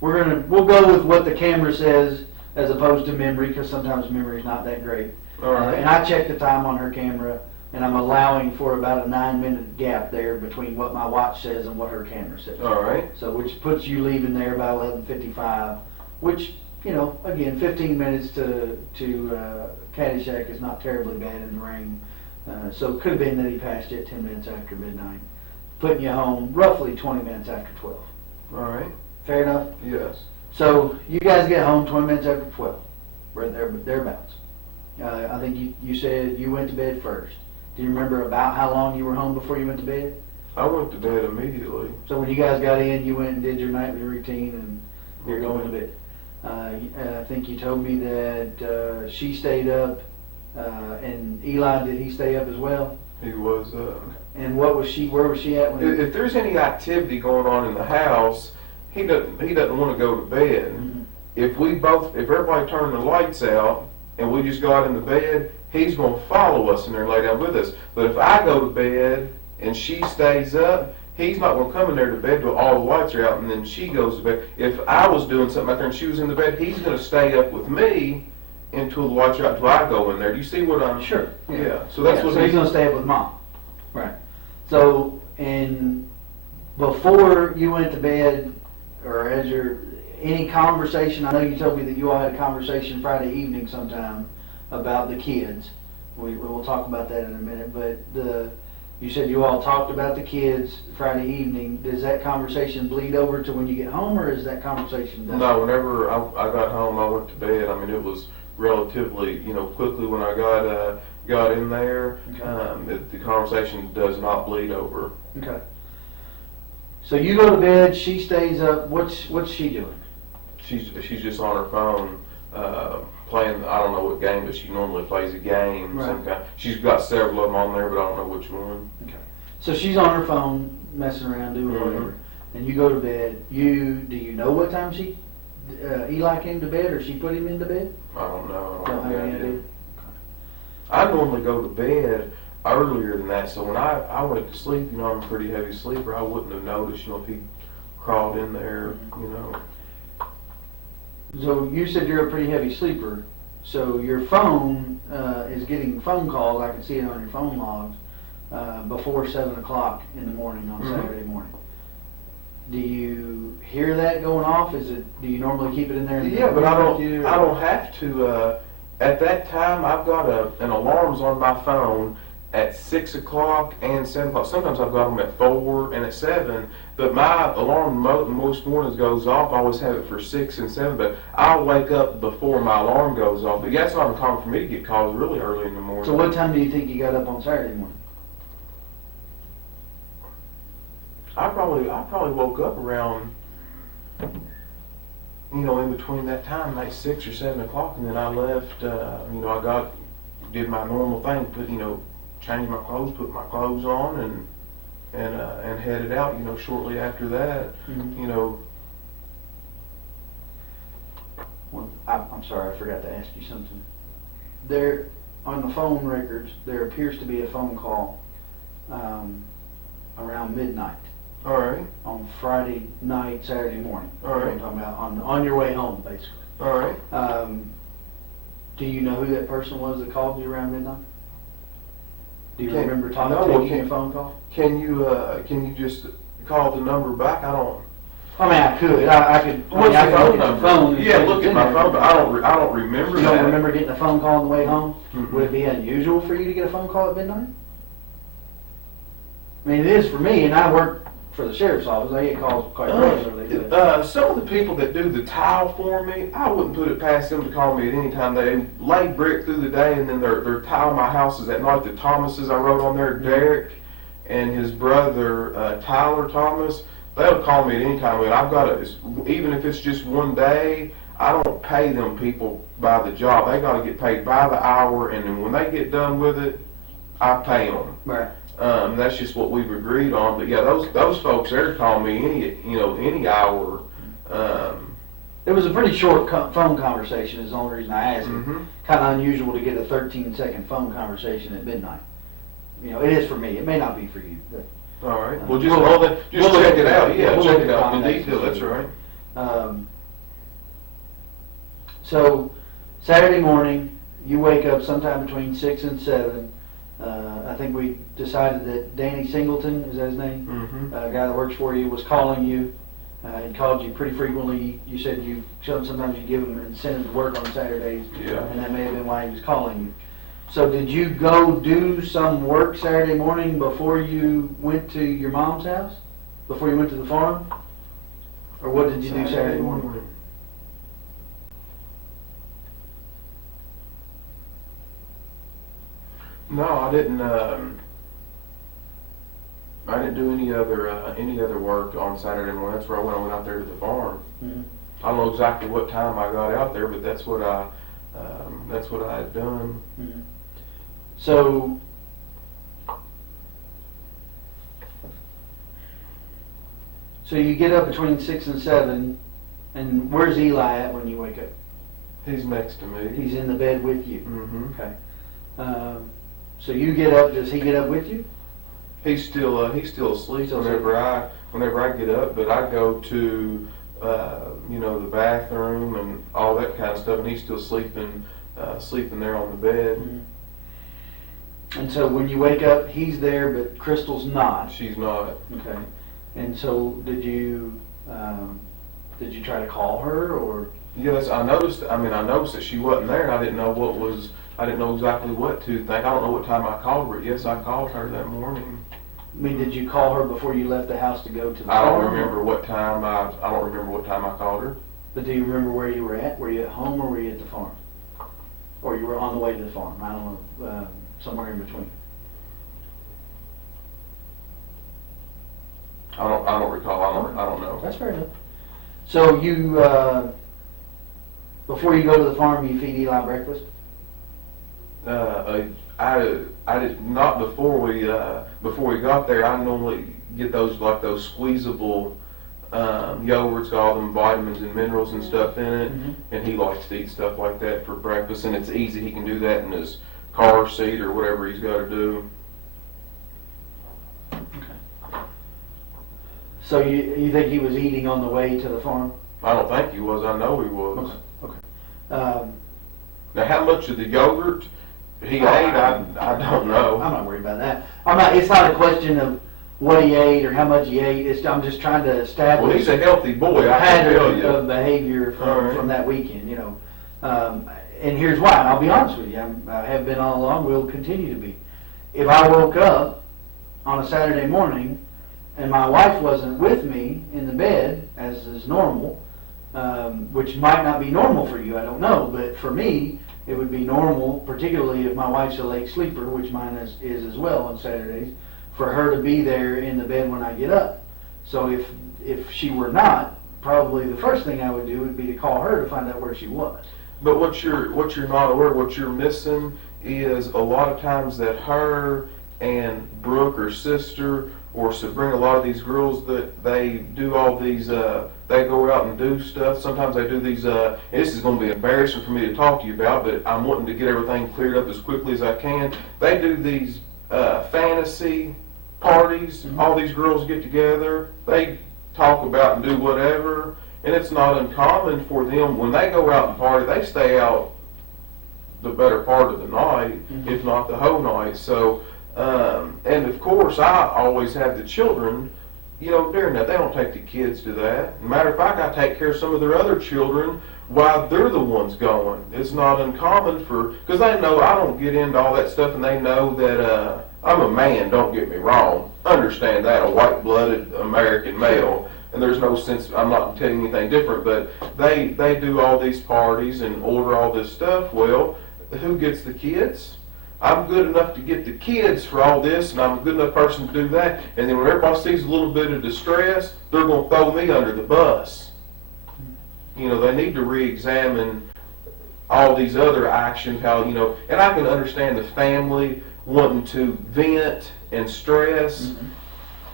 we'll go with what the camera says as opposed to memory, because sometimes memory's not that great. All right. And I checked the time on her camera, and I'm allowing for about a 9-minute gap there between what my watch says and what her camera says. All right. So which puts you leaving there by 11:55, which, again, 15 minutes to Caddyshack is not terribly bad in the rain. So it could have been that he passed you at 10 minutes after midnight, putting you home roughly 20 minutes after 12. All right. Fair enough? Yes. So you guys get home 20 minutes after 12, right there, thereabouts. I think you said you went to bed first. Do you remember about how long you were home before you went to bed? I went to bed immediately. So when you guys got in, you went and did your nightly routine, and you're going to bed. I think you told me that she stayed up, and Eli, did he stay up as well? He was. And where was she at when? If there's any activity going on in the house, he doesn't want to go to bed. Mhm. If everybody turned the lights out and we just got in the bed, he's going to follow us in there and lay down with us. But if I go to bed and she stays up, he's not going to come in there to bed till all the lights are out and then she goes to bed. If I was doing something out there and she was in the bed, he's going to stay up with me until the lights are out until I go in there. Do you see what I'm? Sure. Yeah. So that's what so he's gonna stay up with Mom. Right. So, and before you went to bed, or any conversation, I know you told me that you all had a conversation Friday evening sometime about the kids. We'll talk about that in a minute, but you said you all talked about the kids Friday evening. Does that conversation bleed over to when you get home, or is that conversation done? No, whenever I got home, I went to bed. I mean, it was relatively, quickly when I got in there. Okay. The conversation does not bleed over. Okay. So you go to bed, she stays up. What's she doing? She's just on her phone playing. I don't know what game, but she normally plays a game. Right. Some kind. She's got several of them on there, but I don't know which one. Okay. So she's on her phone, messing around, doing Mhm. whatever. And you go to bed. Do you know what time Eli came to bed, or she put him into bed? I don't know. I Don't don't have have any any idea. idea. I normally go to bed earlier than that, so when I went to sleep, I'm a pretty heavy sleeper. I wouldn't have noticed, if he crawled in there, So you said you're a pretty heavy sleeper. So your phone is getting phone calls. I can see it on your phone logs before 7 o'clock in the morning on Mhm. Saturday morning. Do you hear that going off? Do you normally keep it in there? Yeah, but I don't have to. At that time, I've got an alarms on my phone at 6 o'clock and 7 o'clock. Sometimes I've got them at 4 and at 7. But my alarm most mornings goes off. I always have it for 6 and 7. But I'll wake up before my alarm goes off. But that's not uncommon for me to get calls really early in the morning. So what time do you think you got up on Saturday morning? I probably woke up around, in between that time, like 6 or 7 o'clock, and then I left. I did my normal thing, changed my clothes, put my clothes on, and headed out. Shortly after that, Mhm. Well, I'm sorry, I forgot to ask you something. There, on the phone records, there appears to be a phone call around midnight All right, on Friday night, Saturday morning. All right. I'm talking about on your way home, basically. all right. Do you know who that person was that called you around midnight? Do you remember taking a phone call? Can you just call the number back? I don't. I mean, I could. I could. What's I the could phone look at number? the phone. Yeah, look at my phone, but I don't remember You that. don't remember getting a phone call on the way home? Mm-mm. Would it be unusual for you to get a phone call at midnight? I mean, it is for me, and I work for the sheriff's office. I get calls quite regularly. But Some of the people that do the tile for me, I wouldn't put it past them to call me at any time. They lay brick through the day, and then they're tiling my houses at night. The Thomases I wrote on there, Derek and his brother Tyler Thomas, they'll call me at any time. And I've got even if it's just one day, I don't pay them people by the job. They got to get paid by the hour, and then when they get done with it, I pay them. right. That's just what we've agreed on. But yeah, those folks there call me any hour. It was a pretty short phone conversation is the only reason I asked. Mm-hmm. Kind of unusual to get a 13-second phone conversation at midnight. You know, it is for me. It may not be for you. But, All right. We'll Check it out. Yeah, we'll check look it at out in contacts detail. and That's stuff. right. So Saturday morning, you wake up sometime between 6 and 7. I think we decided that Danny Singleton, is that his name? Mm-hmm. A guy that works for you, was calling you. He called you pretty frequently. You said sometimes you give him incentive to work on Saturdays. Yeah. And that may have been why he was calling you. So did you go do some work Saturday morning before you went to your mom's house? Before you went to the farm? Or what did you do Saturday morning? No, I didn't. I didn't do any other work on Saturday morning. That's where I went out there to the farm. Mm-hmm. I don't know exactly what time I got out there, but that's what I had done. Mm-hmm. So you get up between 6 and 7, and where's Eli at when you wake up? He's next to me. He's in the bed with you. Mm-hmm. Okay. So you get up. Does he get up with you? He's still asleep whenever I get up, but I go to the bathroom and all that kind of stuff, and he's still sleeping there on the bed. Mm-hmm. And so when you wake up, he's there, but Crystal's not. She's not. Okay. And so did you try to call her or? Yes, I noticed that she wasn't there, and I didn't know exactly what to think. I don't know what time I called her. Yes, I called her that morning. I mean, did you call her before you left the house to go to the I farm? don't remember what time I called her. But do you remember where you were at? Were you at home or were you at the farm? Or you were on the way to the farm? I don't know, somewhere in between. I don't recall. I don't know. That's fair enough. So you, before you go to the farm, you feed Eli breakfast? I did not before we got there. I normally get those squeezable yogurts, all them vitamins and minerals and stuff in it, Mm-hmm. and he likes to eat stuff like that for breakfast, and it's easy. He can do that in his car seat or whatever he's got to do. Okay. So you think he was eating on the way to the farm? I don't think he was. I know he was. Okay. Now, how much of the yogurt he ate, I don't know. I'm not worried about that. It's not a question of what he ate or how much he ate. I'm just trying to establish. Well, he's a healthy boy. I can tell pattern you. of behavior Right. from that weekend. And here's why. And I'll be honest with you. I have been all along. Will continue to be. If I woke up on a Saturday morning and my wife wasn't with me in the bed, as is normal, which might not be normal for you, I don't know, but for me, it would be normal, particularly if my wife's a late sleeper, which mine is as well on Saturdays, for her to be there in the bed when I get up. So if she were not, probably the first thing I would do would be to call her to find out where she was. But what you're not aware, what you're missing is a lot of times that her and Brooke, her sister, or Sabrina, a lot of these girls that they do all these, they go out and do stuff. Sometimes they do these, and this is going to be embarrassing for me to talk to you about, but I'm wanting to get everything cleared up as quickly as I can. They do these fantasy parties. Mm-hmm. All these girls get together. They talk about and do whatever, and it's not uncommon for them, when they go out and party, they stay out the better part of the night, Mm-hmm. if not the whole night. So And of course, I always have the children, during that. They don't take the kids to that. Matter of fact, I take care of some of their other children while they're the ones going. It's not uncommon because they know I don't get into all that stuff, and they know that I'm a man, don't get me wrong. Understand that, a white-blooded American male. And there's no sense, I'm not telling you anything different, but they do all these parties and order all this stuff. Well, who gets the kids? I'm good enough to get the kids for all this, and I'm a good enough person to do that. And then when everybody sees a little bit of distress, they're going to throw me under the bus. They need to re-examine all these other actions, and I can understand the family wanting to vent and stress,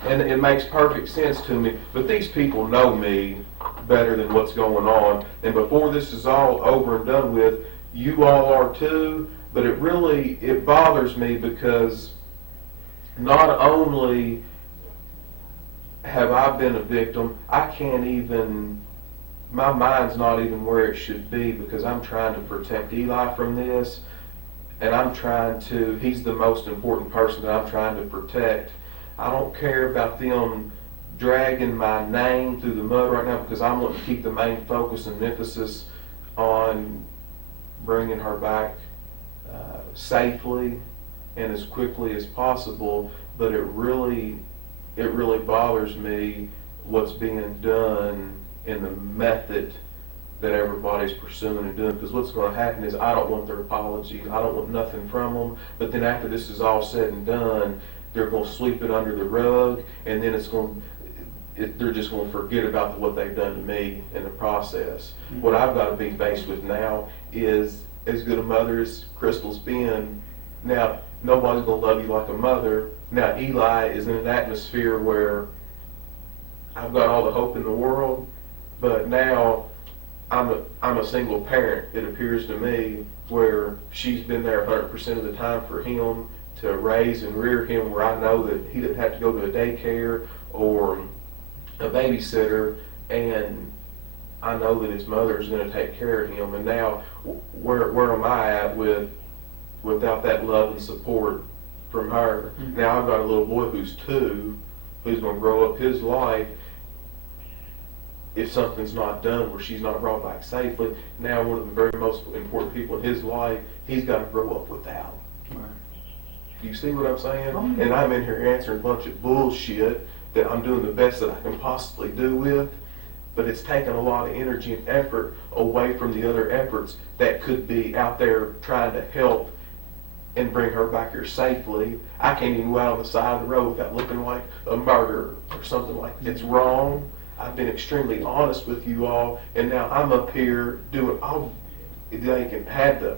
and it makes perfect sense to me. But these people know me better than what's going on, and before this is all over and done with, you all are too. But it bothers me because not only have I been a victim, my mind's not even where it should be, because I'm trying to protect Eli from this, and he's the most important person that I'm trying to protect. I don't care about them dragging my name through the mud right now, because I want to keep the main focus and emphasis on bringing her back safely and as quickly as possible. But it really bothers me what's being done in the method that everybody's pursuing and doing, because what's going to happen is I don't want their apology, I don't want nothing from them, but then after this is all said and done, they're going to sweep it under the rug, and then they're just going to forget about what they've done to me in the process. What I've got to be faced with now is, as good a mother as Crystal's been, now nobody's going to love you like a mother. Now Eli is in an atmosphere where I've got all the hope in the world, but now I'm a single parent, it appears to me, where she's been there 100% of the time for him, to raise and rear him, where I know that he didn't have to go to a daycare or a babysitter, and I know that his mother is going to take care of him. And now, where am I at without that love and support from her? Now I've got a little boy who's 2, who's going to grow up his life. If something's not done, where she's not brought back safely, now one of the very most important people in his life, he's got to grow up without. Right. Do you see what I'm saying? And I'm in here answering a bunch of bullshit that I'm doing the best that I can possibly do with, but it's taken a lot of energy and effort away from the other efforts that could be out there trying to help and bring her back here safely. I can't even go out on the side of the road without looking like a murderer or something like that. It's wrong. I've been extremely honest with you all, and now I'm up here doing they can have the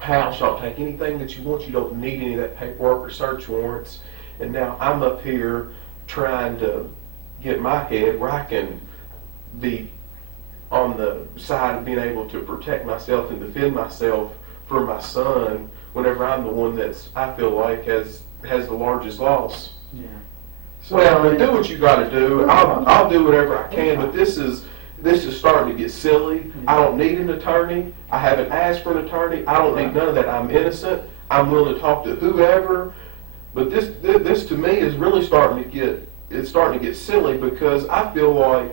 house, y'all take anything that you want, you don't need any of that paperwork or search warrants, and now I'm up here trying to get my head where I can be on the side of being able to protect myself and defend myself for my son, whenever I'm the one I feel like has the largest loss. Yeah. So, well, do what you got to do. I'll do whatever I can, but this is starting to get silly. I don't need an attorney. I haven't asked for an attorney. I don't need none of that. I'm innocent. I'm willing to talk to whoever. But this to me is really starting to get silly, because I feel like,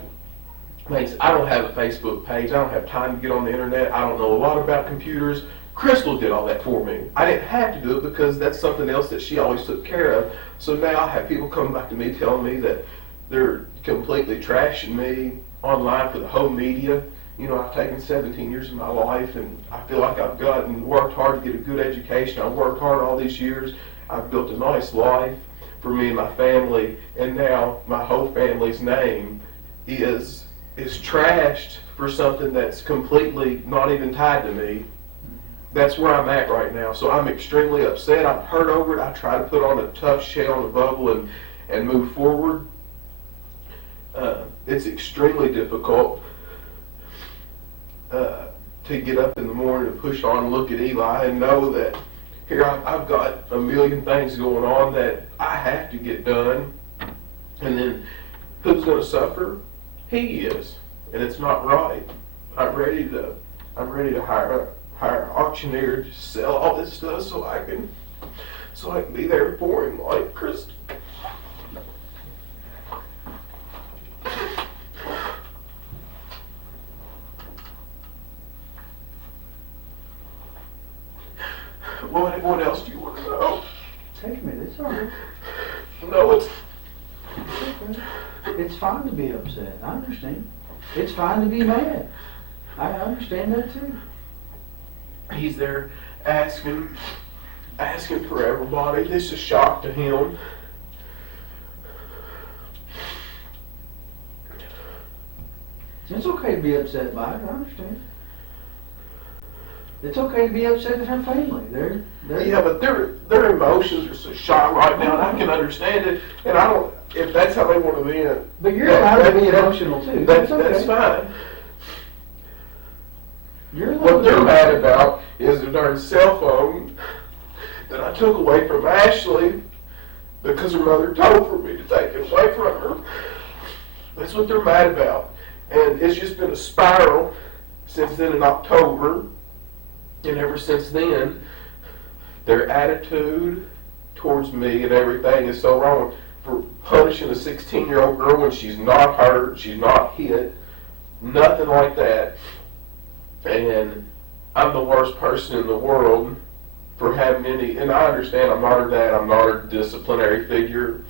I don't have a Facebook page. I don't have time to get on the internet. I don't know a lot about computers. Crystal did all that for me. I didn't have to do it because that's something else that she always took care of. So now I have people coming back to me telling me that they're completely trashing me online for the whole media. I've taken 17 years of my life, and I feel like I've worked hard to get a good education. I've worked hard all these years. I've built a nice life for me and my family, and now my whole family's name is trashed for something that's completely not even tied to me. That's where I'm at right now. So I'm extremely upset. I'm hurt over it. I try to put on a tough shell on the bubble and move forward. It's extremely difficult to get up in the morning and push on and look at Eli and know that here I've got a million things going on that I have to get done. And then who's going to suffer? He is. And it's not right. I'm ready to hire an auctioneer to sell all this stuff so so I can be there for him like Chris. What else do you want to know? Take a minute, it's all right. No, it's It's fine to be upset, I understand. It's fine to be mad. I understand that too. he's there asking for everybody. This is a shock to him. It's okay to be upset by it, I understand. It's okay to be upset at her family. Yeah, but their emotions are so shot right now, and I can understand it. And I don't, if that's how they want to be. But you're allowed to be emotional too. That's okay. That's fine. You're allowed What to they're be mad about is the darn cell phone that I took away from Ashley because her mother told for me to take it away from her. That's what they're mad about. And it's just been a spiral since then in October. And ever since then, their attitude towards me and everything is so wrong. For punishing a 16-year-old girl when she's not hurt, she's not hit, nothing like that. And I'm the worst person in the world for having any, and I understand I'm not her dad, I'm not her disciplinary figure.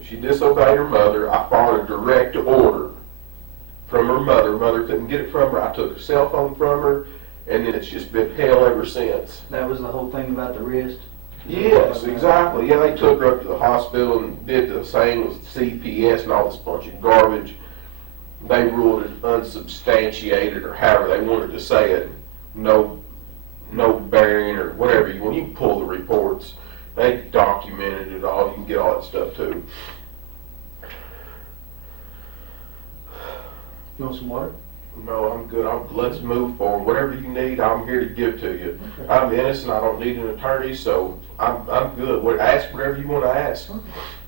If she disobeyed her mother, I followed a direct order from her mother. Mother couldn't get it from her, I took her cell phone from her, and then it's just been hell ever since. That was the whole thing about the wrist? Yes, exactly. Yeah, they took her up to the hospital and did the same with CPS and all this bunch of garbage. They ruled it unsubstantiated, or however they wanted to say it. No bearing, or whatever. When you pull the reports, they documented it all. You can get all that stuff too. You want some water? No, I'm good. Let's move forward. Whatever you need, I'm here to give to you. Okay. I'm innocent. I don't need an attorney, so I'm good. Ask whatever you want to ask. Okay.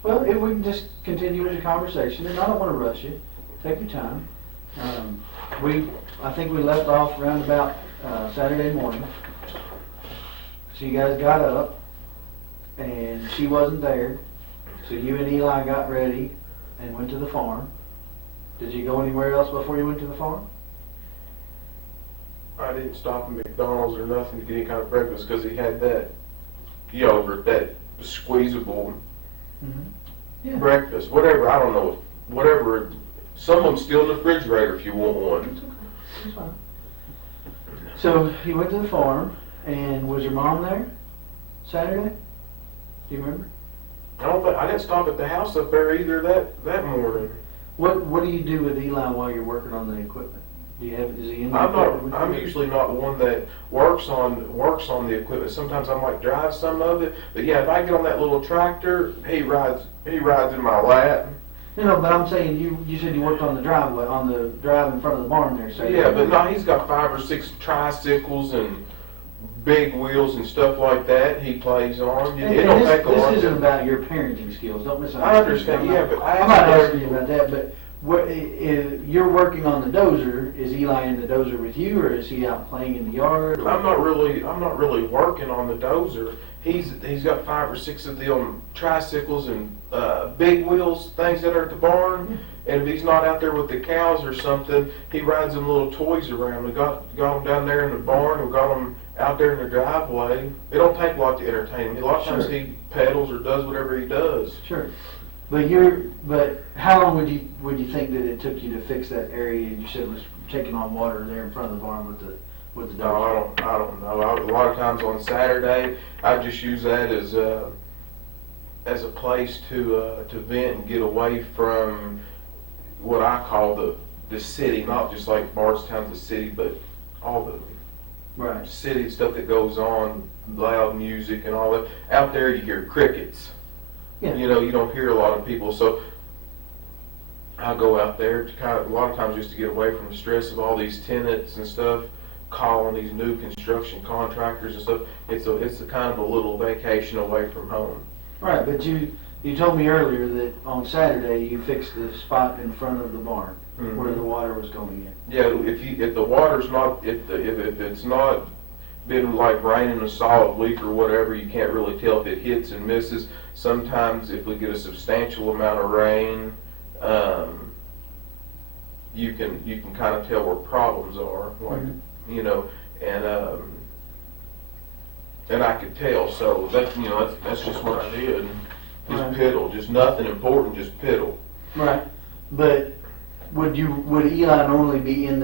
Well, if we can just continue with the conversation, and I don't want to rush you. Take your time. I think we left off around about Saturday morning. So you guys got up, and she wasn't there. So you and Eli got ready and went to the farm. Did you go anywhere else before you went to the farm? I didn't stop at McDonald's or nothing to get any kind of breakfast because he had that yogurt, that squeezable Yeah. breakfast, whatever. I don't know, whatever. Some of them still in the refrigerator if you want one. It's okay. It's fine. So you went to the farm, and was your mom there Saturday? Do you remember? I didn't stop at the house up there either that morning. What do you do with Eli while you're working on the equipment? Do you have, is he in the equipment with you? I'm usually not the one that works on the equipment. Sometimes I might drive some of it, but yeah, if I get on that little tractor, he rides in my lap. No, but I'm saying you said you worked on the driveway, on the drive in front of the barn there, so. Yeah, but no, he's got 5 or 6 tricycles and big wheels and stuff like that he plays on. And It don't take a lot. this isn't about your parenting skills, don't misunderstand. I understand, yeah, but I'm not asking you about that, but you're working on the dozer. Is Eli in the dozer with you, or is he out playing in the yard? I'm not really working on the dozer. He's got 5 or 6 of them tricycles and big wheels things that are at the barn. And if he's not out there with the cows or something, he rides them little toys around. We got them down there in the barn. We got them out there in the driveway. It don't take a lot to entertain him. A lot of times Sure. he pedals or does whatever he does. Sure. But how long would you think that it took you to fix that area you said was taking on water there in front of the barn with the No, dozer? I don't know. A lot of times on Saturday, I just use that as a place to vent and get away from what I call the city, not just like Bardstown, the city, but all the Right. city stuff that goes on, loud music and all that. Out there, you hear crickets. Yeah. You know, you don't hear a lot of people, so I go out there to a lot of times just to get away from the stress of all these tenants and stuff, calling these new construction contractors and stuff. It's a kind of a little vacation away from home. Right, but you told me earlier that on Saturday you fixed the spot in front of the barn where the water was going in. Yeah, if the water's not, if it's not been like raining a solid week or whatever, you can't really tell if it hits and misses. Sometimes if we get a substantial amount of rain, you can kind of tell where problems are, like, you know, and I could tell. So that's, you know, that's just what I did. Just Right. piddle, just nothing important, just piddle. Right. But would Eli normally be in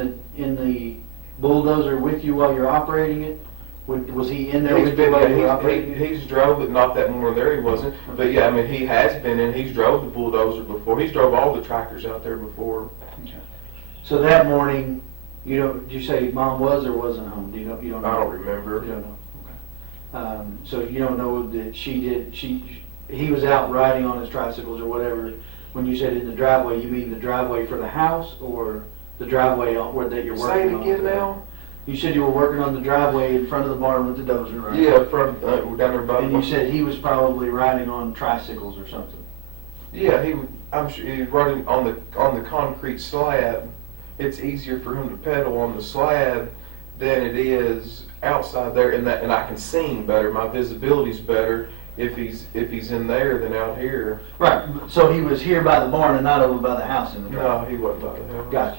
the bulldozer with you while you're operating it? Was he in there with you while you were operating it? He's drove it, not that more there he wasn't. But yeah, I mean, he has been in, he's drove the bulldozer before. He's drove all the tractors out there before. Okay. So that morning, did you say Mom was or wasn't home? You don't know? I don't remember. You don't know. Okay. So you don't know that he was out riding on his tricycles or whatever. When you said in the driveway, you mean the driveway for the house or the driveway that you're working on? Say it again now. You said you were working on the driveway in front of the barn with the dozer, right? Yeah, we're down there by. And you said he was probably riding on tricycles or something. Yeah, I'm sure he's running on the concrete slab. It's easier for him to pedal on the slab than it is outside there, and I can see him better. My visibility's better if he's in there than out here. Right. So he was here by the barn and not over by the house in the driveway. No, he wasn't by the house. Gotcha.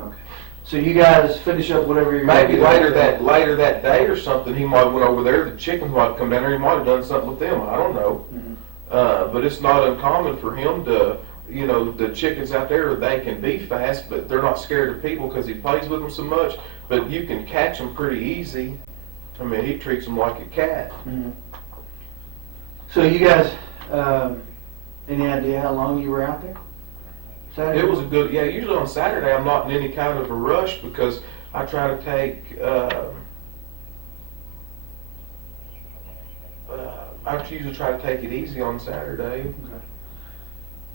Okay. So you guys finish up whatever you're Maybe gonna do. later that day or something, he might have went over there. The chickens might have come down there. He might have done something with them. I don't know. But it's not uncommon for him to, you know, the chickens out there, they can be fast, but they're not scared of people because he plays with them so much. But you can catch them pretty easy. I mean, he treats them like a cat. So you guys, any idea how long you were out there? Saturday? It was a good, yeah, usually on Saturday I'm not in any kind of a rush because I try to take, I usually try to take it easy on Saturday. Okay.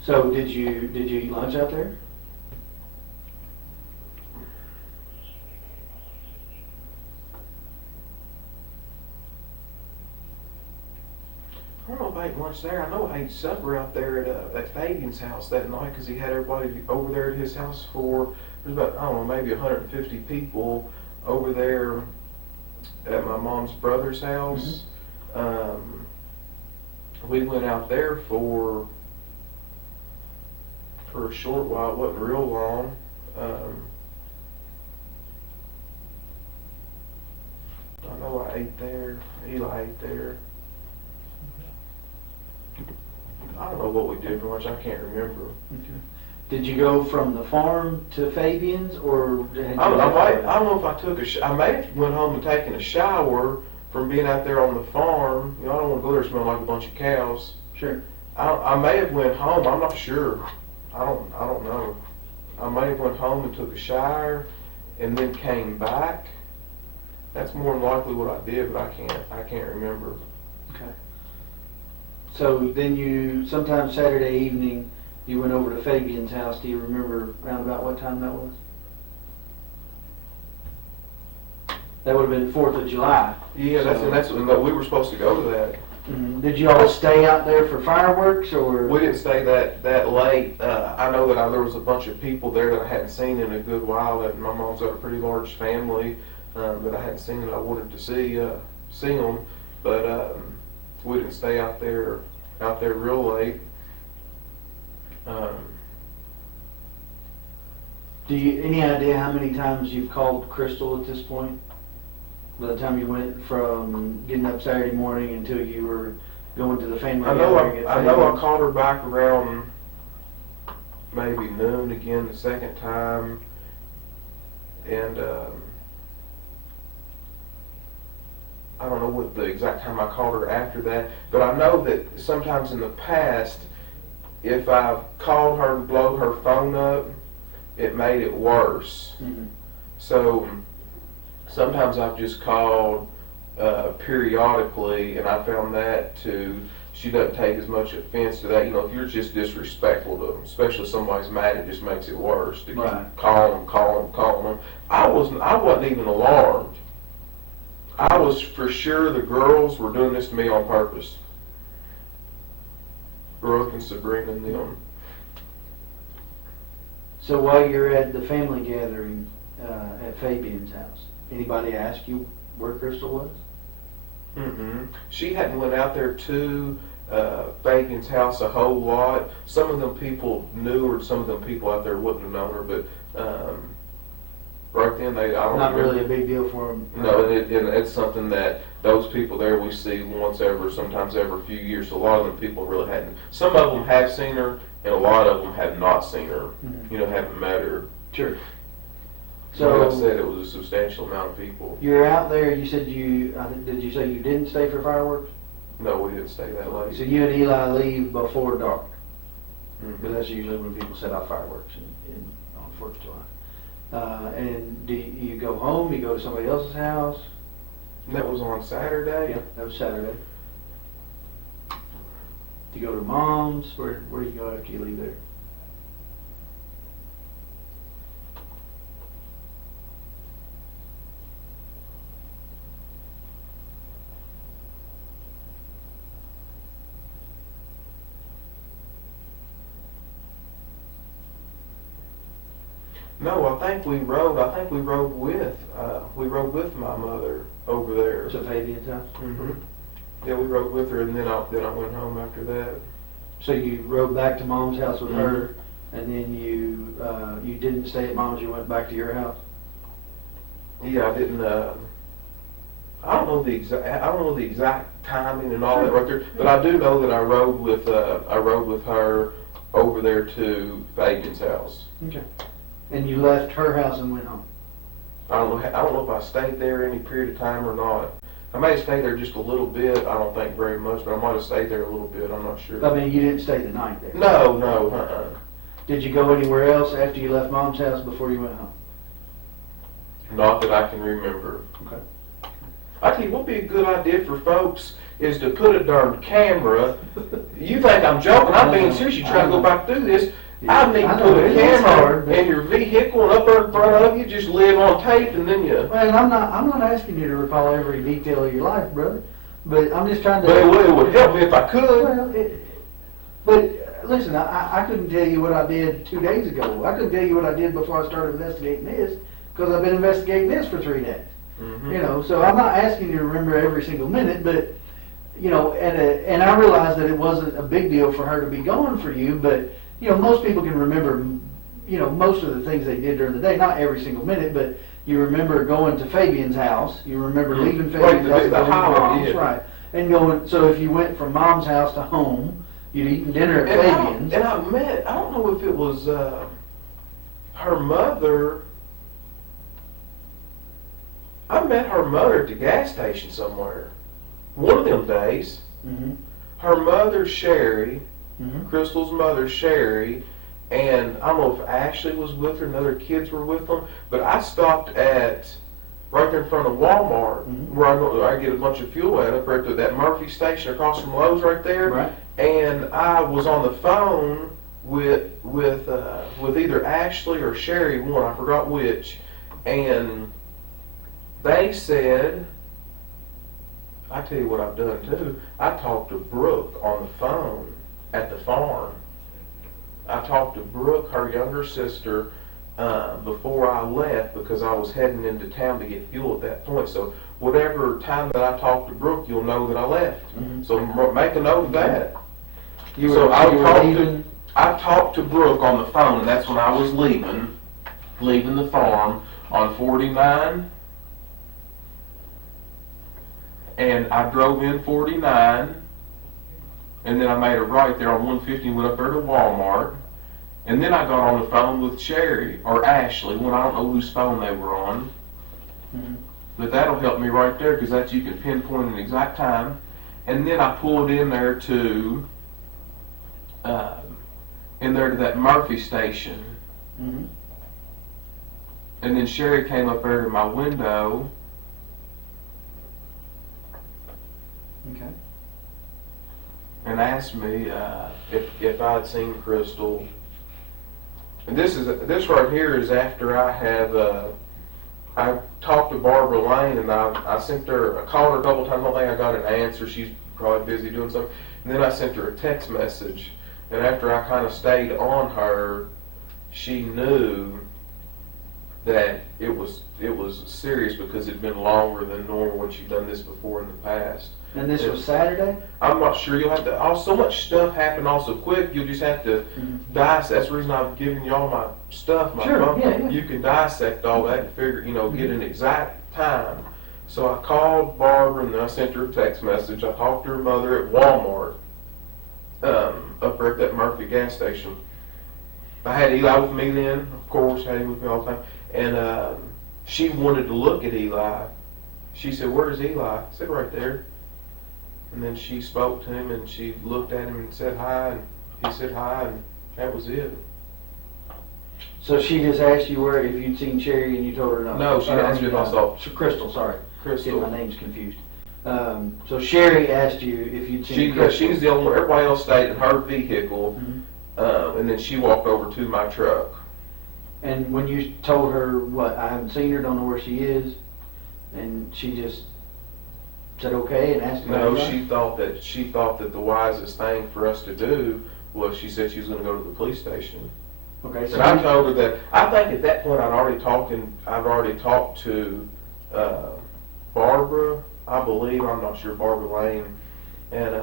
So did you eat lunch out there? I don't know if I ate lunch there. I know I ate supper out there at Fabian's house that night because he had everybody over there at his house for, there's about, I don't know, maybe 150 people over there at my mom's brother's house. We went out there for a short while. It wasn't real long. I know I ate there. Eli ate there. I don't know what we did for lunch. I can't remember. Okay. Did you go from the farm to Fabian's, or had you I don't know if I took I may have went home and taken a shower from being out there on the farm. You know, I don't want to go there smelling like a bunch of cows. Sure. I may have went home. I'm not sure. I don't know. I may have went home and took a shower and then came back. That's more than likely what I did, but I can't remember. Okay. So then sometime Saturday evening, you went over to Fabian's house. Do you remember around about what time that was? That would have been 4th of July. Yeah, that's when we were supposed to go to that. Did you all stay out there for fireworks, or? We didn't stay that late. I know that there was a bunch of people there that I hadn't seen in a good while. That my mom's got a pretty large family that I hadn't seen that I wanted to see them, but we didn't stay out there real late. Do you any idea how many times you've called Crystal at this point? By the time you went from getting up Saturday morning until you were going to the family gathering at I know I Fabian's? called her back around maybe noon again the second time, and I don't know what the exact time I called her after that, but I know that sometimes in the past, if I've called her to blow her phone up, it made it worse. So sometimes I've just called periodically, and I found that she doesn't take as much offense to that. You know, if you're just disrespectful to them, especially if somebody's mad, it just makes it worse to keep calling them. I wasn't even alarmed. I was for sure the girls were doing this to me on purpose. Brooke and Sabrina and them. So while you're at the family gathering at Fabian's house, anybody ask you where Crystal was? She hadn't went out there to Fabian's house a whole lot. Some of them people knew her, some of them people out there wouldn't have known her, but right then I don't Not remember. really a big deal for them. No, and it's something that those people there we see once every, sometimes every few years. So a lot of them people really hadn't. Some of them have seen her, and a lot of them have not seen her. You know, haven't met her. Sure. So, like I So said, it was a substantial amount of people. you're out there. You said did you say you didn't stay for fireworks? No, we didn't stay that late. So you and Eli leave before dark, because that's usually when people set off fireworks on 4th of July. And do you go home? You go to somebody else's house? That was on Saturday. Yeah, that was Saturday. Do you go to mom's? Where do you go after you leave there? No, I think we rode. I think we rode with my mother over there. To Fabian's house? Yeah, we rode with her, and then I went home after that. So you rode back to mom's house with her, and then you didn't stay at mom's. You went back to your house. Yeah, I didn't. I don't know the exact timing and all that right there, but I do know that I rode with her over there to Fabian's house. Okay. And you left her house and went home. I don't know if I stayed there any period of time or not. I may have stayed there just a little bit. I don't think very much, but I might have stayed there a little bit. I'm not sure. I mean, you didn't stay the night there. No. Did you go anywhere else after you left mom's house before you went home? Not that I can remember. Okay. I tell you what would be a good idea for folks is to put a darn camera. You think I'm joking? I'm being serious. You try to go back through this. I need to put a camera in your vehicle and up there in front of you, just live on tape, and then you. Well, I'm not asking you to recall every detail of your life, brother. But I'm just trying to. But it would help me if I could. Well, but listen, I couldn't tell you what I did 2 days ago. I couldn't tell you what I did before I started investigating this, because I've been investigating this for 3 days. You know, so I'm not asking you to remember every single minute, but you know, and I realized that it wasn't a big deal for her to be gone for you, but you know, most people can remember, you know, most of the things they did during the day, not every single minute, but you remember going to Fabian's house, you remember leaving Fabian's house, going to mom's, right, and going, so if you went from mom's house to home, you'd eaten dinner at Fabian's. And I don't know if it was her mother. I met her mother at the gas station somewhere. One of them days. Her mother, Sherry, Crystal's mother, Sherry, and I don't know if Ashley was with her and other kids were with them, but I stopped at right there in front of Walmart where I get a bunch of fuel at up right at that Murphy station across from Lowe's right there. Right. And I was on the phone with either Ashley or Sherry, one, I forgot which, and they said, I tell you what I've done too, I talked to Brooke on the phone at the farm. I talked to Brooke, her younger sister, before I left because I was heading into town to get fuel at that point. So whatever time that I talked to Brooke, you'll know that I left. So make a note of that. I talked to Brooke on the phone, and that's when I was leaving the farm on 49. And I drove in 49, and then I made a right there on 150 and went up there to Walmart. And then I got on the phone with Sherry, or Ashley, I don't know whose phone they were on. But that'll help me right there, because that's, you can pinpoint an exact time. And then I pulled in there to that Murphy station. And then Sherry came up there to my window. Okay. And asked me if I'd seen Crystal. And this right here is after I have I talked to Barbara Lane, and I sent her, I called her a couple times. I don't think I got an answer. She's probably busy doing something. And then I sent her a text message. And after I kind of stayed on her, she knew that it was serious because it'd been longer than normal when she'd done this before in the past. And this was Saturday? I'm not sure. You'll have to. So much stuff happened all so quick. You'll just have to dissect. That's the reason I've given you all my stuff. My Sure, phone. yeah. You can dissect all that and figure, get an exact time. So I called Barbara and I sent her a text message. I talked to her mother at Walmart, up there at that Murphy gas station. I had Eli with me then, of course, had him with me all the time. And she wanted to look at Eli. She said, "Where's Eli?" I said, "Right there." And then she spoke to him and she looked at him and said hi, and he said hi, and that was it. So she just asked you if you'd seen Sherry and you told her no? No, she asked me if I saw Crystal, sorry. Crystal. Get my names confused. So Sherry asked you if you'd seen Crystal. She's the only one. Everybody else stayed in her vehicle, and then she walked over to my truck. And when you told her, I haven't seen her, don't know where she is, and she just said okay and asked No, about she thought that the wisest thing for us to do was she said she was going to go to the police station. Okay, so and I told her that I think at that point I'd already talked to Barbara, I believe, I'm not sure, Barbara Lane, and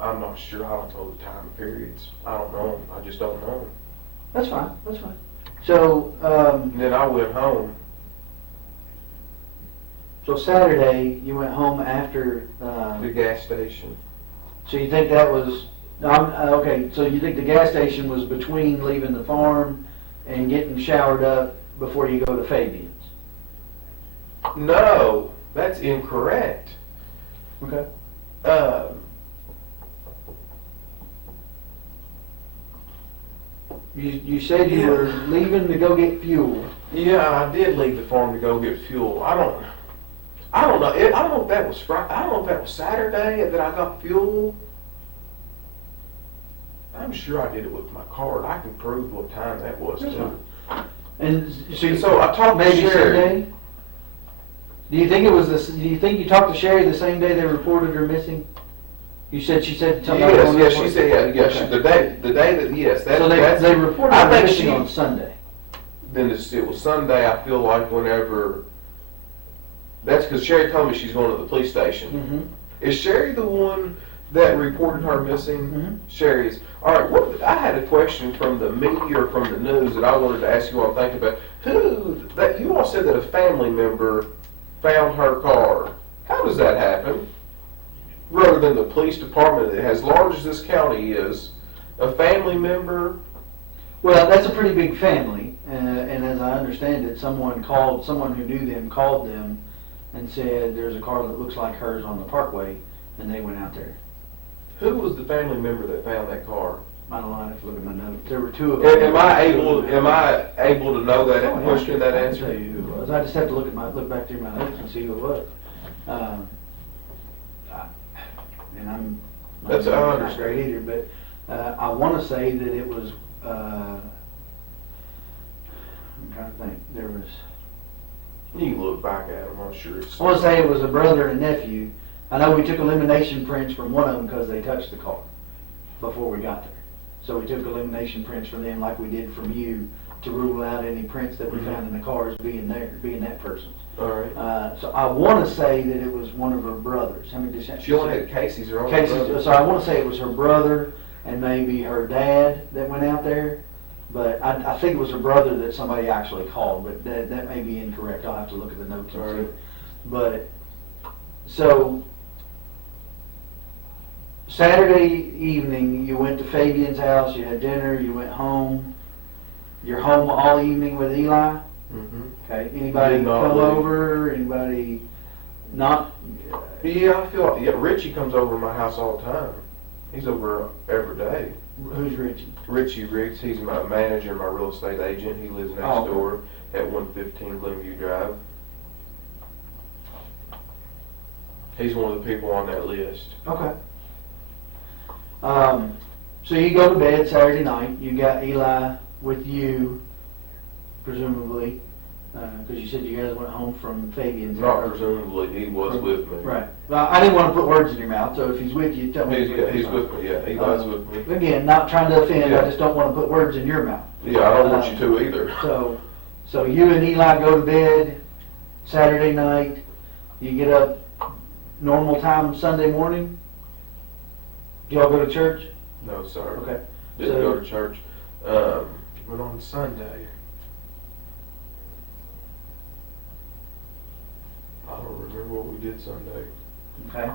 I'm not sure. I don't know the time periods. I don't know them. I just don't know them. That's fine. That's fine. So And then I went home. So Saturday you went home after The gas station. So you think that was okay? So you think the gas station was between leaving the farm and getting showered up before you go to Fabian's? No, that's incorrect. Okay. You said you were leaving to go get fuel. Yeah, I did leave the farm to go get fuel. I don't know. I don't know if that was Friday. I don't know if that was Saturday that I got fuel. I'm sure I did it with my card. I can prove what time that was too. And So I talked to maybe Sherry. Sunday. Do you think it was this? Do you think you talked to Sherry the same day they reported her missing? She said something. Yes, she said yeah. The day that yes. So they reported her missing on Sunday. Then it was Sunday. I feel like whenever. That's because Sherry told me she's going to the police station. Mm-hmm. Is Sherry the one that reported her missing? Mm-hmm. Sherry is. All right. I had a question from the media or from the news that I wanted to ask you all to think about. You all said that a family member found her car. How does that happen? Rather than the police department, as large as this county is, a family member. Well, that's a pretty big family, and as I understand it, someone who knew them called them and said there's a car that looks like hers on the parkway, and they went out there. Who was the family member that found that car? I don't know, I have to look at my notes. There were two of them. Am I able to know that and question that I answer? can tell you who it was. I just have to look back through my notes and see who it was. And I'm not great either, but I want to say that it was. I'm trying to think. There was. You can look back at them. I'm sure it's. I want to say it was a brother and nephew. I know we took elimination prints from one of them because they touched the car before we got there. So we took elimination prints from them like we did from you to rule out any prints that we found in the cars being that person's. All right. So I want to say that it was one of her brothers. How many did She only had Casey's or only Casey's. brother. So I want to say it was her brother and maybe her dad that went out there. But I think it was her brother that somebody actually called, but that may be incorrect. I'll have to look at the notes and see. But so Saturday evening, you went to Fabian's house. You had dinner. You went home. You're home all evening with Eli. Mm-hmm. Okay. Anybody come over? Anybody not? Yeah, I feel like Richie comes over to my house all the time. He's over every day. Who's Richie? Richie Riggs. He's my manager, my real estate agent. He lives next door at 115 Glenview Drive. He's one of the people on that list. Okay. So you go to bed Saturday night. You got Eli with you, presumably, Because you said you guys went home from Fabian's. Not presumably, he was with me. Right. Well, I didn't want to put words in your mouth, so if he's with you, tell me. He's with me, yeah, he was with me. Again, not trying to offend, Yeah. I just don't want to put words in your mouth. Yeah, I don't want you to either. So you and Eli go to bed Saturday night, you get up normal time Sunday morning? Do y'all go to church? No, sir. Okay. Didn't So- go to church. Went on Sunday. I don't remember what we did Sunday. Okay.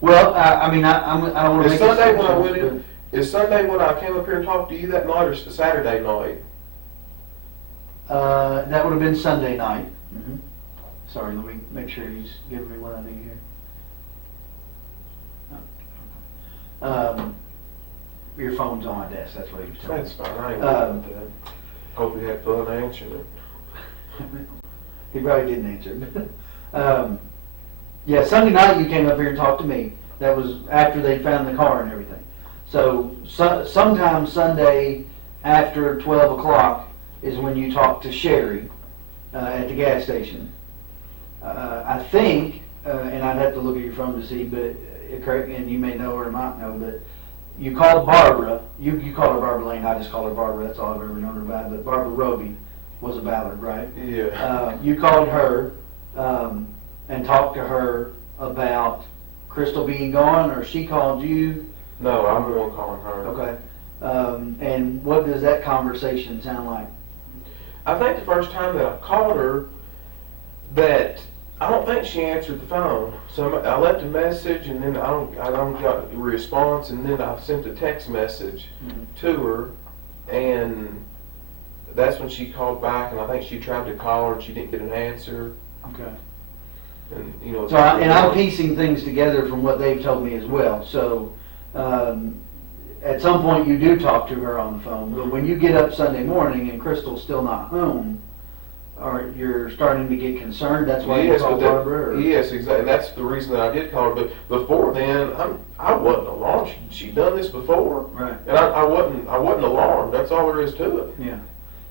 Well, I mean, I don't want to Is make Sunday when I assumptions, went in? Is Sunday when I came up here and talked to you that night, or Saturday night? That would have been Sunday night. Sorry, let me make sure he's giving me what I need here. Your phone's on my desk, that's what he was telling me. That's fine. I ain't worried about that. Hope you had fun answering it. He probably didn't answer it. Yeah, Sunday night you came up here and talked to me. That was after they found the car and everything. So sometime Sunday after 12 o'clock is when you talked to Sherry at the gas station. I think, and I'd have to look at your phone to see, but and you may know or might know, but you called Barbara. You called her Barbara Lane. I just call her Barbara. That's all I've ever known her by. But Barbara Roby was a Ballard, right? Yeah. You called her and talked to her about Crystal being gone, or she called you? No, I'm the one calling her. Okay. And what does that conversation sound like? I think the first time that I called her, that I don't think she answered the phone. So I left a message, and then I don't got a response, and then I sent a text message to her, and that's when she called back, and I think she tried to call her, and she didn't get an answer. Okay. And you know. So I'm piecing things together from what they've told me as well. So at some point you do talk to her on the phone, but when you get up Sunday morning and Crystal's still not home, or you're starting to get concerned, that's why you call Barbara? Or? Yes, exactly. And that's the reason that I did call her. But before then, I wasn't alarmed. She'd done this before, right? And I wasn't alarmed. That's all there is to it. Yeah.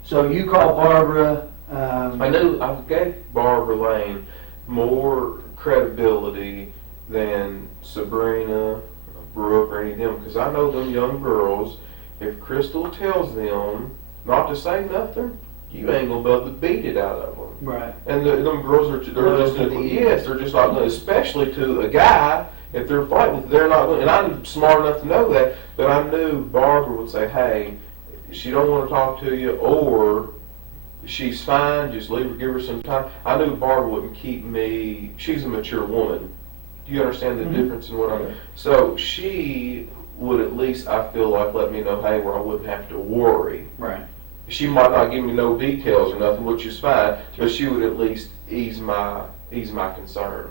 So you call Barbara. I knew I gave Barbara Lane more credibility than Sabrina, Brooke, or any of them, because I know them young girls. If Crystal tells them not to say nothing, you ain't gonna be able to beat it out of them. Right. And them girls they're just not gonna, especially to a guy, if they're fighting with, they're not gonna, and I'm smart enough to know that, but I knew Barbara would say, hey, she don't want to talk to you, or she's fine, just leave her, give her some time. I knew Barbara wouldn't keep me, she's a mature woman. Do you understand the difference in what I'm, so she would at least, I feel like, let me know, hey, where I wouldn't have to worry. Right. She might not give me no details or nothing, which is fine, but she would at least ease my concern.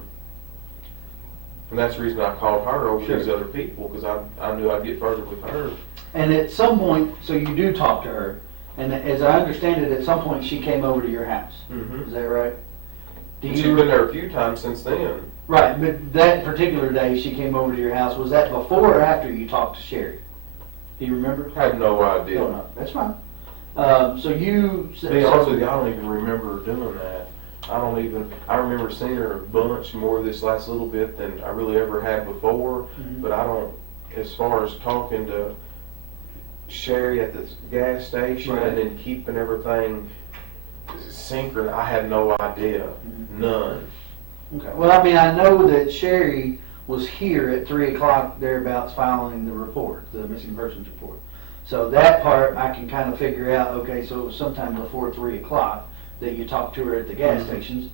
And that's the reason I called her over these other people, because I knew I'd get further with her. And at some point, so you do talk to her, and as I understand it, at some point she came over to your house. Mm-hmm. Is that right? She's been there a few times since then. Right, but that particular day she came over to your house, was that before or after you talked to Sherry? Do you remember? I have no idea. No, that's fine. So you To be honest with you, I don't even remember doing that. I remember seeing her a bunch more this last little bit than I really ever had before, but I don't, as far as talking to Sherry at the gas station and then keeping everything synchronous, I had no idea. None. Okay. Well, I mean, I know that Sherry was here at 3 o'clock thereabouts filing the report, the missing persons report. So that part I can kind of figure out, okay, so it was sometime before 3 o'clock that you talked to her at the gas stations.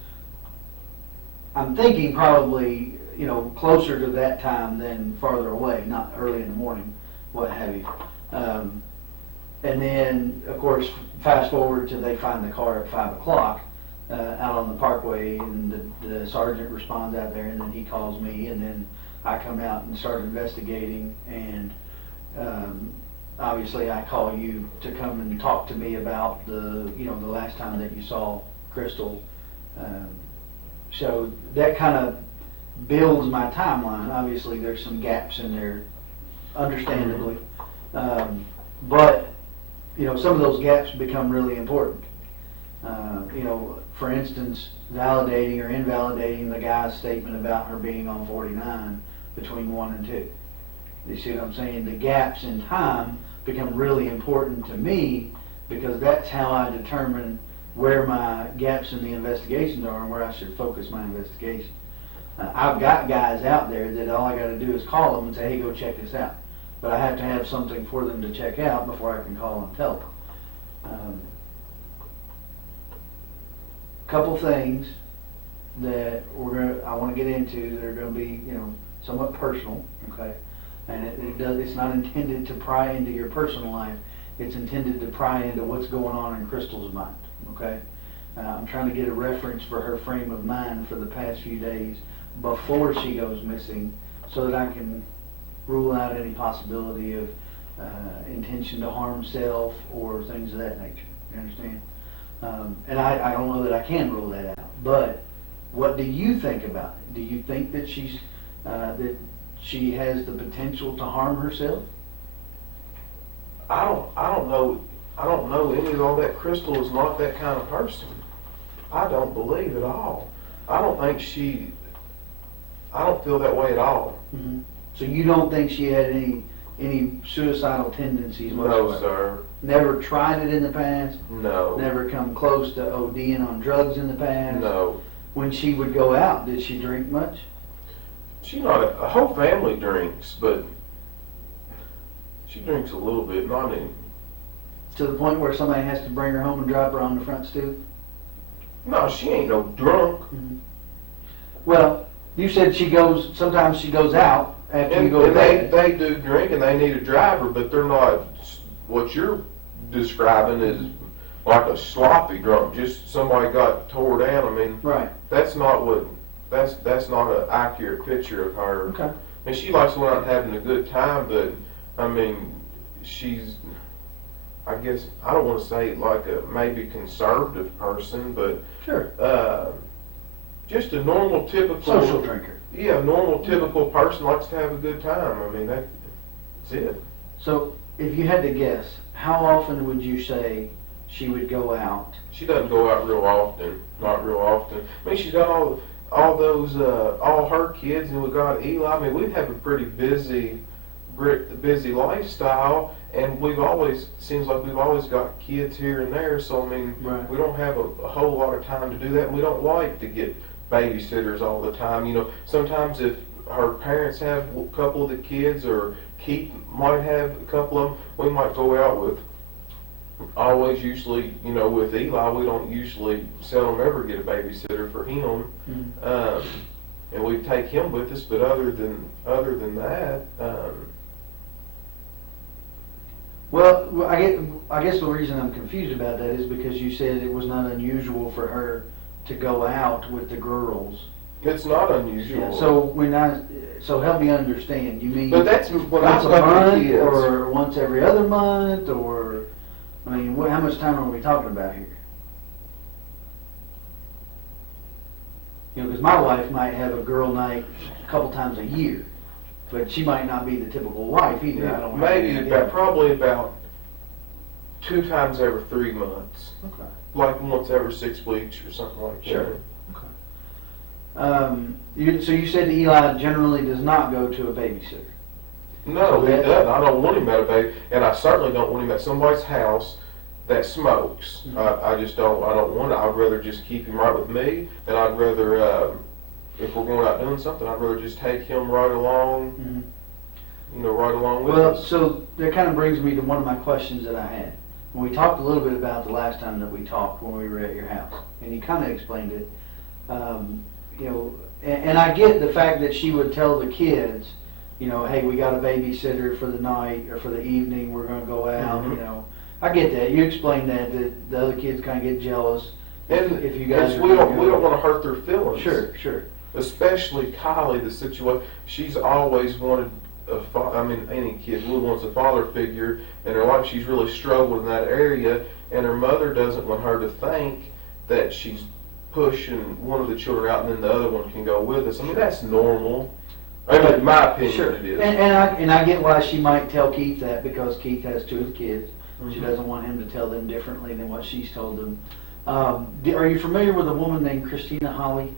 I'm thinking probably, closer to that time than farther away, not early in the morning, what have you. And then, of course, fast forward till they find the car at 5 o'clock out on the parkway, and the sergeant responds out there, and then he calls me, and then I come out and start investigating, and obviously I call you to come and talk to me about the last time that you saw Crystal. So that kind of builds my timeline. Obviously there's some gaps in there, understandably. But some of those gaps become really important. You know, for instance, validating or invalidating the guy's statement about her being on 49 between 1 and 2. You see what I'm saying? The gaps in time become really important to me because that's how I determine where my gaps in the investigations are and where I should focus my investigation. I've got guys out there that all I got to do is call them and say, hey, go check this out. But I have to have something for them to check out before I can call and tell them. Couple things that I want to get into that are going to be, you know, somewhat personal, okay? And it's not intended to pry into your personal life. It's intended to pry into what's going on in Crystal's mind, okay? I'm trying to get a reference for her frame of mind for the past few days before she goes missing so that I can rule out any possibility of intention to harm self or things of that nature. You understand? And I don't know that I can rule that out. But what do you think about it? Do you think that that she has the potential to harm herself? I don't know any of all that. Crystal is not that kind of person. I don't believe at all. I don't feel that way at all. Mm-hmm. So you don't think she had any suicidal tendencies whatsoever? No, sir. Never tried it in the past? No. Never come close to ODing on drugs in the past? No. When she would go out, did she drink much? She not a whole family drinks, but she drinks a little bit, not any. To the point where somebody has to bring her home and drop her on the front stoop? No, she ain't no drunk. Mm-hmm. Well, you said sometimes she goes out after you go to and bed. they do drink and they need a driver, but they're not what you're describing is like a sloppy drunk. Just somebody got tore down. I mean, Right. that's not an accurate picture of her. Okay. And she likes going out and having a good time, but I mean, she's, I guess, I don't want to say like a maybe conservative person, but Sure. Just a normal, typical Social drinker. Yeah, a normal, typical person likes to have a good time. I mean, that's it. So, if you had to guess, how often would you say she would go out? She doesn't go out real often. Not real often. I mean, she's got all those all her kids, and we got Eli. I mean, we have a pretty busy lifestyle, and seems like we've always got kids here and there. So I mean, Right. we don't have a whole lot of time to do that. And we don't like to get babysitters all the time. You know, sometimes if her parents have a couple of the kids, or Keith might have a couple of them, we might go out with. Usually, you know, with Eli, we don't usually seldom ever get a babysitter for him, and we take him with us. But other than that, Well, I guess the reason I'm confused about that is because you said it was not unusual for her to go out with the girls. it's not unusual. Yeah, so help me understand. You mean But that's when once I a got month, kids. or once every other month, or I mean, how much time are we talking about here? You know, because my wife might have a girl night a couple times a year, but she might not be the typical wife either. I don't have any idea. Probably about 2 times every 3 months, Okay. like once every 6 weeks or something like that. Sure. So you said Eli generally does not go to a babysitter. No, So he that- doesn't. I don't want him at a baby, and I certainly don't want him at somebody's house that smokes. I just don't. I don't want it. I'd rather just keep him right with me, and I'd rather, if we're going out doing something, I'd rather just take him right along. Mm-hmm. You know, right along with Well, us. so that kind of brings me to one of my questions that I had. We talked a little bit about the last time that we talked when we were at your house, and you kind of explained it. You know, and I get the fact that she would tell the kids, you know, hey, we got a babysitter for the night or for the evening, we're going to go out, Mhm. you know. I get that. You explained that the other kids kind of get jealous And if you guys are we don't gonna go. want to hurt their feelings. Sure. Especially Kylie, the situation. She's always wanted any kid really wants a father figure in her life. She's really struggled in that area, and her mother doesn't want her to think that she's pushing one of the children out and then the other one can go with us. I mean, that's normal. I mean, in my opinion, Sure. it is. And I get why she might tell Keith that, because Keith has 2 of the kids. She Mhm. doesn't want him to tell them differently than what she's told them. Are you familiar with a woman named Christina Holly?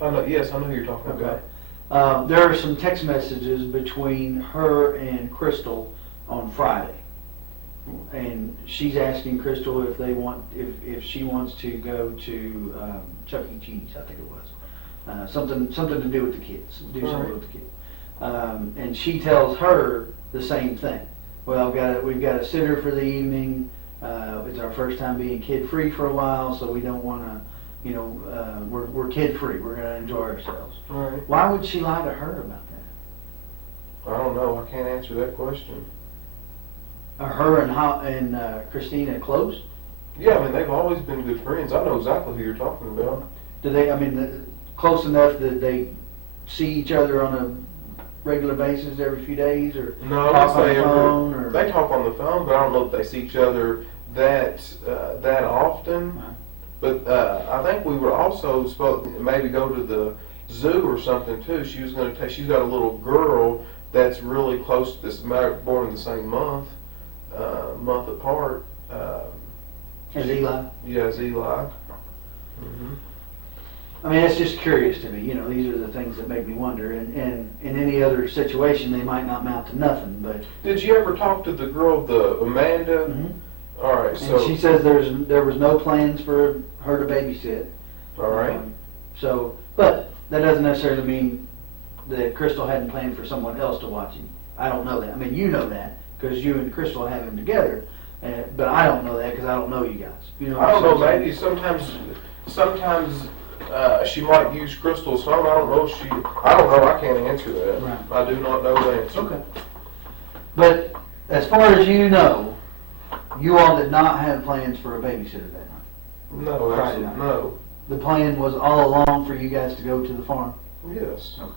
Yes, I know who you're talking about. There are some text messages between her and Crystal on Friday. And she's asking Crystal if she wants to go to Chuck E. Cheese, I think it was. Something to do with the kids, something with the kids. And she tells her the same thing. Well, we've got a sitter for the evening. It's our first time being kid-free for a while, so we don't want to, we're kid-free. We're going to enjoy ourselves. All right. Why would she lie to her about that? I don't know. I can't answer that question. Are her and Christina close? Yeah, I mean, they've always been good friends. I know exactly who you're talking about. Do they, close enough that they see each other on a regular basis every few days, or No, talk on the phone? Or? They talk on the phone, but I don't know if they see each other that often. Right. But I think we were also supposed to maybe go to the zoo or something too. She was going to take. She's got a little girl that's really close to this, born in the same month apart. As Eli? Yeah, as Eli. Mm-hmm. It's just curious to me. These are the things that make me wonder. And in any other situation, they might not amount to nothing. But did you ever talk to the girl, the Amanda? Mm-hmm. All right, so and she says there was no plans for her to babysit. All right. But that doesn't necessarily mean that Crystal hadn't planned for someone else to watch him. I don't know that. You know that because you and Crystal have him together. But I don't know that because I don't know you guys. I don't know. Maybe sometimes she might use Crystal's phone. I don't know. I don't know. I can't answer that. Right. I do not know the answer. Okay. But as far as you know, you all did not have plans for a babysitter that night. No, absolutely no. The plan was all along for you guys to go to the farm. Yes. Okay.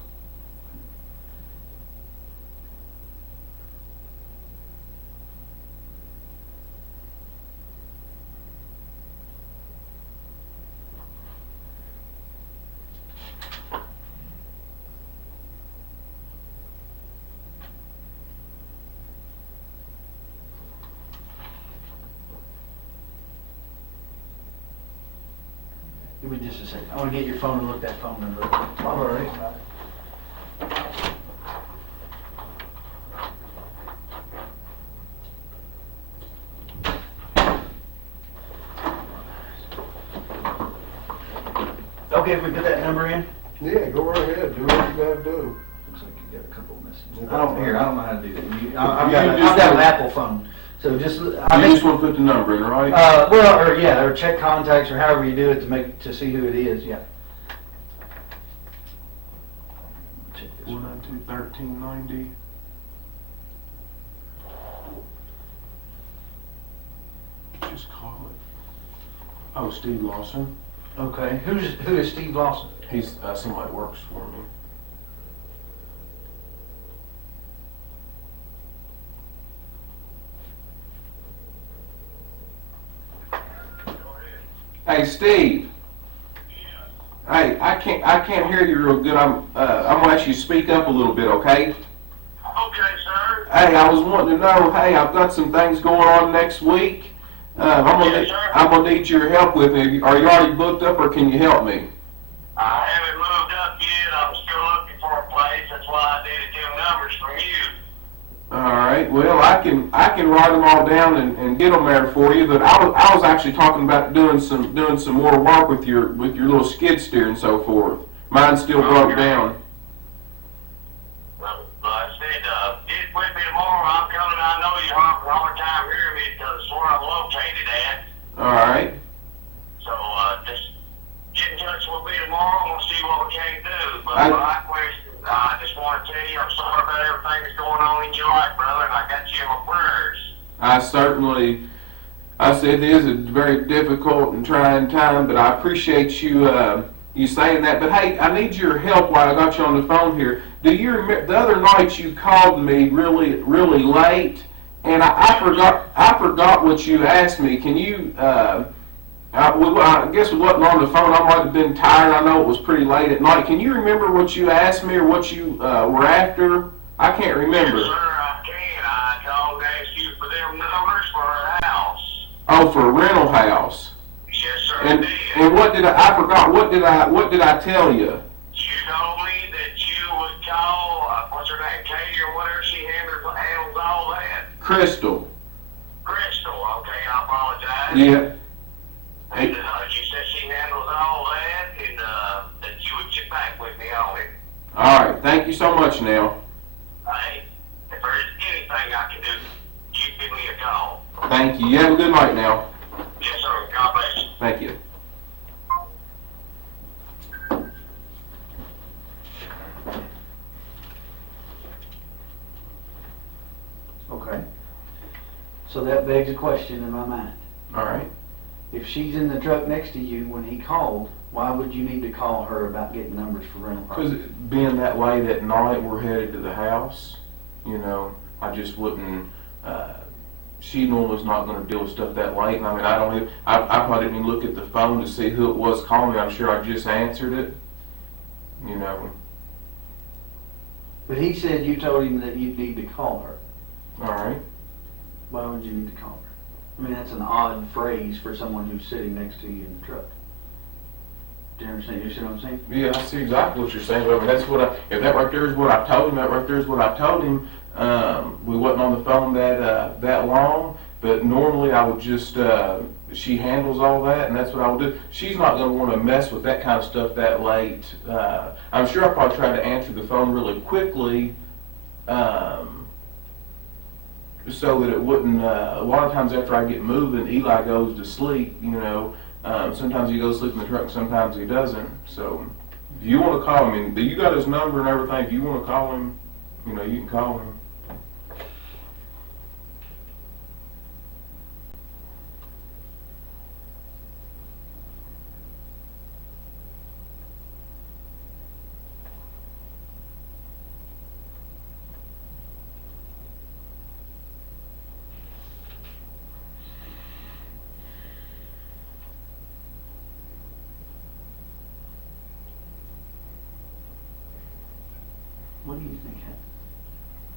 Give me just a second. I want to get your phone and look that phone number up. All right. Okay, if we put that number in. Yeah, go right ahead. Do what you gotta do. Looks like you got a couple of messages. Yeah, I don't know how to do that. I've just got an do- Apple phone, so just You just want to put the number in, right? or check contacts or however you do it to see who it is. Yeah. Check this one. 492-1390. Just call it. Oh, Steve Lawson. Okay. Who is Steve Lawson? He's somebody that works for me. Hey, Steve. Hey, I can't hear you real good. I'm gonna ask you to speak up a little bit, okay? Okay, sir. Hey, I was wanting to know. Hey, I've got some things going on next week. Yes, sir. I'm gonna need your help with me. Are you already booked up, or can you help me? I haven't moved up yet. I'm still looking for a place. That's why I needed them numbers from you. All right. Well, I can write them all down and get them there for you. But I was actually talking about doing some more work with your little skid steer and so forth. Mine's still broke down. Well, I said, get with me tomorrow. I'm coming. I know you're having a hard time hearing me because it's where I'm located at. All right. So just get in touch with me tomorrow and we'll see what we can do. But my question, I just want to tell you I'm sorry about everything that's going on in your life, brother, and I got you in my prayers. I said it is a very difficult and trying time, but I appreciate you saying that. But hey, I need your help while I got you on the phone here. Do you remember the other night you called me really late, and I forgot what you asked me. Can you? I guess it wasn't on the phone. I might have been tired. I know it was pretty late at night. Can you remember what you asked me or what you were after? I can't remember. Yes, sir, I can. I called to ask you for them numbers for a house. Oh, for a rental house. Yes, sir. And what did I forgot, what did I tell you? You told me that you would call, what's her name, Katie or whatever, she handles all that. Crystal. Crystal, okay, I apologize. Yeah. And you said she handles all that, and that you would get back with me on it. Alright, thank you so much now. Hey, if there's anything I can do, you give me a call. Thank you. You have a good night now. Yes, sir. God bless you. Thank you. Okay. So that begs a question in my mind. Alright. If she's in the truck next to you when he called, why would you need to call her about getting numbers for rental Because property? being that late at night, we're headed to the house, you know, I just wouldn't, she normally's not gonna deal with stuff that late, and I mean, I probably didn't even look at the phone to see who it was calling me, I'm sure I just answered it, you know. But he said you told him that you'd need to call her. Alright. Why would you need to call her? I mean, that's an odd phrase for someone who's sitting next to you in the truck. Do you understand? You see what I'm saying? Yeah, I see exactly what you're saying, but I mean, that's what if that right there is what I told him, that right there is what I told him. We wasn't on the phone that long, but normally I would just, she handles all that, and that's what I would do. She's not going to want to mess with that kind of stuff that late. I'm sure I probably tried to answer the phone really quickly, so that it wouldn't, a lot of times after I get moving, Eli goes to sleep, you know. Sometimes he goes to sleep in the truck, sometimes he doesn't. So, if you want to call him, you got his number and everything, if you want to call him, you know, you can call him. What do you think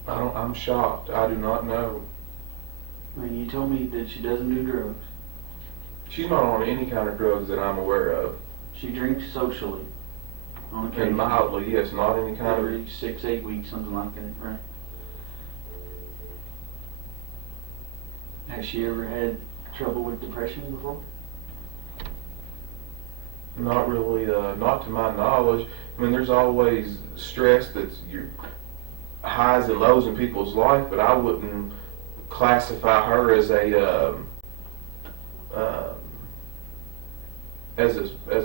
happened? I'm shocked. I do not know. I mean, you told me that she doesn't do drugs. She's not on any kind of drugs that I'm aware of. She drinks socially. On And occasion. mildly, yes, not any kind of. Every 6-8 weeks, something like that, right? Has she ever had trouble with depression before? Not really, not to my knowledge. I mean, there's always stress that's your highs and lows in people's life, but I wouldn't classify her as a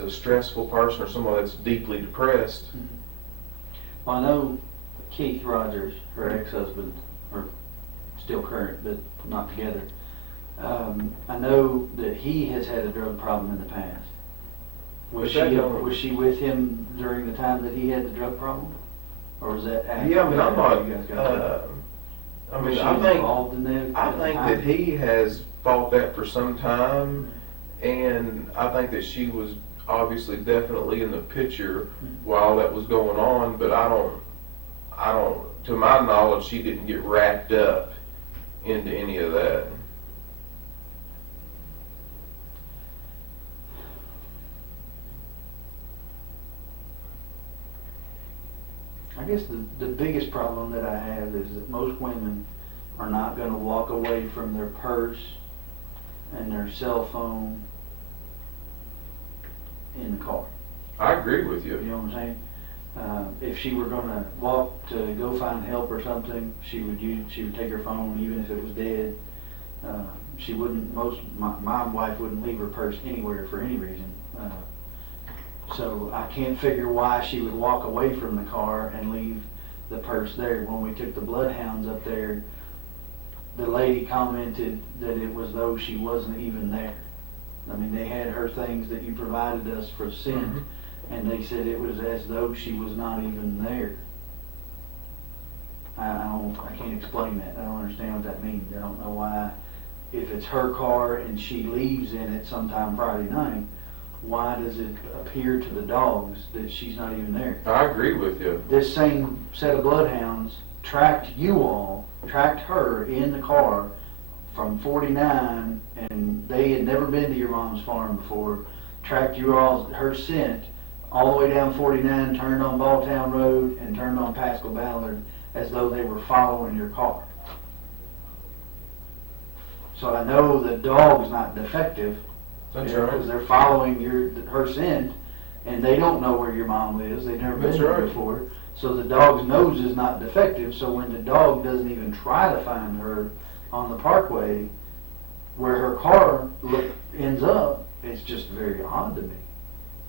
stressful person or someone that's deeply depressed. Well, I know Keith Rogers, her ex-husband, or still current, but not together. I know that he has had a drug problem in the past. Was she with him during the time that he had the drug problem, or was that after? Yeah, I mean, I'm not. You guys got together? I Was mean, she I think involved in that I at the think time? that he has fought that for some time, and I think that she was obviously definitely in the picture while that was going on. But I don't. To my knowledge, she didn't get wrapped up into any of that. I guess the biggest problem that I have is that most women are not going to walk away from their purse and their cell phone in the car. I agree with You you. know what I'm saying? If she were going to walk to go find help or something, she would take her phone even if it was dead. She wouldn't. My wife wouldn't leave her purse anywhere for any reason. So I can't figure why she would walk away from the car and leave the purse there. When we took the bloodhounds up there, the lady commented that it was though she wasn't even there. I mean, they had her things that you provided us for scent, and they said it was as though she was not even there. I can't explain that. I don't understand what that means. I don't know why, if it's her car and she leaves in it sometime Friday night, why does it appear to the dogs that she's not even there? I agree with you. This same set of bloodhounds tracked her in the car from 49, and they had never been to your mom's farm before. tracked her scent all the way down 49, turned on Balltown Road, and turned on Pascal Ballard as though they were following your car. So I know the dog's not defective. That's Because right. they're following her scent, and they don't know where your mom lives. They've never been That's there right. before. So the dog's nose is not defective. So when the dog doesn't even try to find her on the parkway, where her car ends up, it's just very odd to me.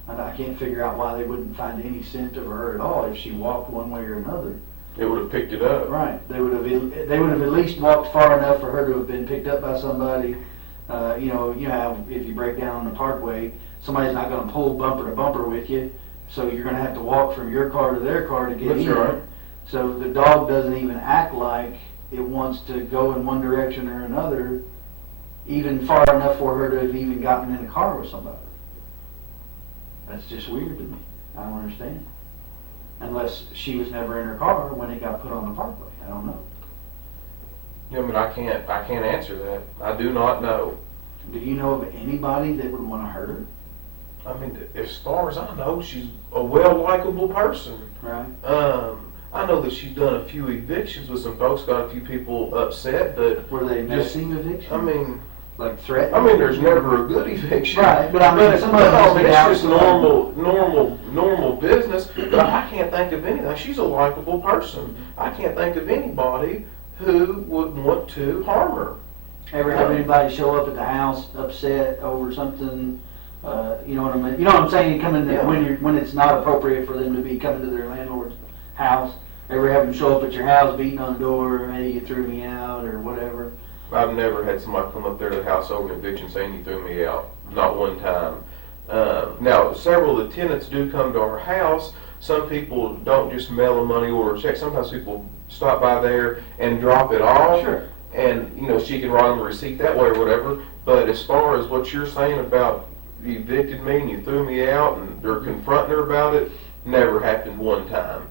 And I can't figure out why they wouldn't find any scent of her at all if she walked one way or another. It would have picked it up. Right. They would have at least walked far enough for her to have been picked up by somebody. You know, if you break down on the parkway, somebody's not going to pull bumper to bumper with you, so you're going to have to walk from your car to their car to get That's in. right. So the dog doesn't even act like it wants to go in one direction or another, even far enough for her to have even gotten in a car with somebody. That's just weird to me. I don't understand. Unless she was never in her car when it got put on the parkway. I don't know. Yeah, but I can't answer that. I do not know. Do you know of anybody that would want to hurt her? I mean, as far as I know, she's a well-likable person. Right. I know that she's done a few evictions with some folks, got a few people upset, but Were they missing eviction? I mean, Like threatening? there's never a good eviction. Right, but I mean, But some of them it's get just out. normal business. But I can't think of anything. She's a likable person. I can't think of anybody who would want to harm her. Ever have anybody show up at the house upset over something? You know what I mean? You know what I'm saying? Coming Yeah. when it's not appropriate for them to be coming to their landlord's house. Ever have them show up at your house, beating on the door, hey, you threw me out, or whatever? I've never had somebody come up there to the house over an eviction saying you threw me out. Not one time. Now, several of the tenants do come to our house. Some people don't just mail a money order check. Sometimes people stop by there and drop it off. Sure. And, she can write them a receipt that way or whatever. But as far as what you're saying about you evicted me and you threw me out and they're confronting her about it, never happened one time.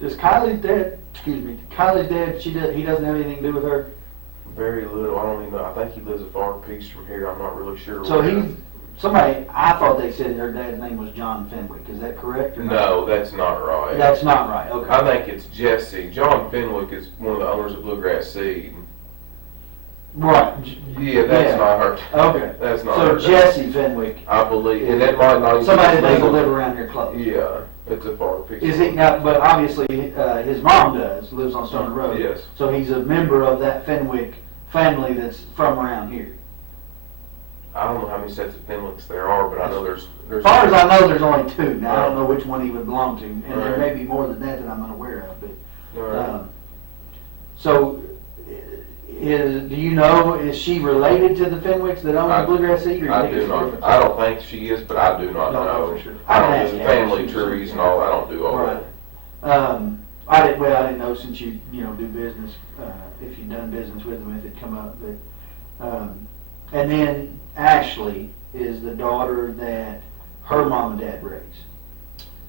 Does Kylie's dad, Kylie's dad, he doesn't have anything to do with her? Very little. I don't even know. I think he lives a far piece from here. I'm not really sure. So where. I thought they said her dad's name was John Fenwick. Is that correct or not? No, that's not right. That's not right, okay. I think it's Jesse. John Fenwick is one of the owners of Bluegrass Seed. Right. Yeah, that's not her. Okay. That's not So her. Jesse Fenwick, I believe, and that might not even somebody that be doesn't legal. live around here close. Yeah, it's a far piece. Is he now? But obviously, his mom lives on Stone Road. Yes. So he's a member of that Fenwick family that's from around here. I don't know how many sets of Fenwicks there are, but I know there's. As far as I know, there's only two. Now I don't know which one he would belong to, and there Right. may be more than that I'm unaware of. But Right. so, do you know? Is she related to the Fenwicks that own the Bluegrass Seed? Or I you think do it's not. different? I don't think she is, but I do not Don't know know. for sure. I I don't can do ask the Abby. family trees and all. I don't do all Right. that. I didn't know since you do business, if you've done business with them, if it come up, but, and then Ashley is the daughter that her mom and dad raised.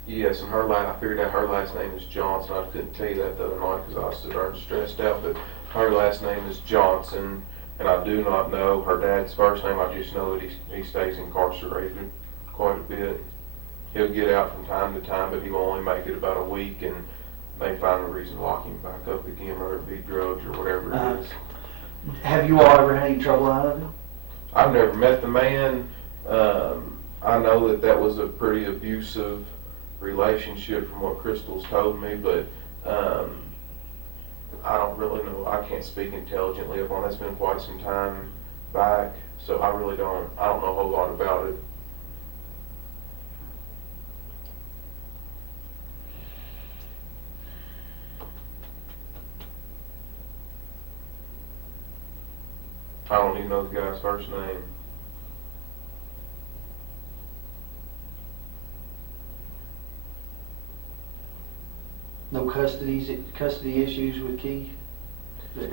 Yes, and I figured out her last name is Johnson. I couldn't tell you that the other night because I was so darn stressed out, but her last name is Johnson, and I do not know her dad's first name. I just know that he stays incarcerated quite a bit. He'll get out from time to time, but he will only make it about a week, and they find a reason to lock him back up again, whether it be drugs or whatever it is. Have you all ever had any trouble out of it? I've never met the man. I know that was a pretty abusive relationship from what Crystal's told me, but I don't really know. I can't speak intelligently upon that. It's been quite some time back, so I don't know a whole lot about it. I don't even know the guy's first name. No custody issues with Keith?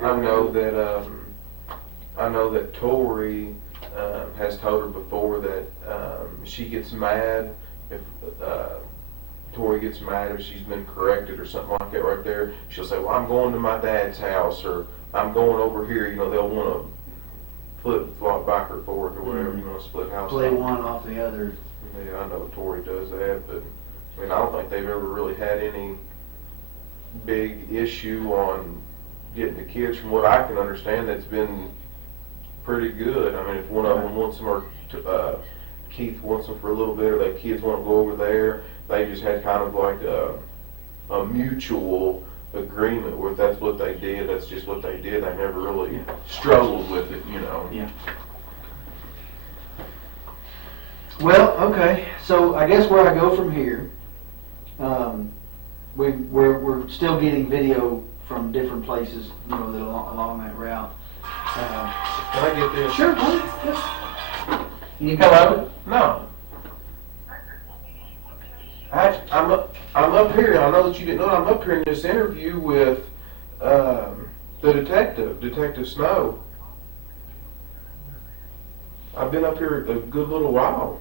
I know that Tori has told her before that she gets mad if Tori gets mad if she's been corrected or something like that right there, she'll say, well, I'm going to my dad's house, or I'm going over here. You know, they'll want to flip back or forth or whatever, you know, split house. Play one off the other. Yeah, I know Tori does that, but I mean, I don't think they've ever really had any big issue on getting the kids. From what I can understand, that's been pretty good. I mean, if one of them wants them, or Keith wants them for a little bit, or the kids want to go over there, they just had kind of like a mutual agreement where that's what they did, that's just what they did. They never really struggled with it, you know. Yeah. Well, okay, so I guess where I go from here, we're still getting video from different places, you know, that along that route. Can I get this? Sure, go ahead. Yes. You Hello? No. I'm up here. I know that you didn't know. I'm up here in this interview with the Detective Snow. I've been up here a good little while.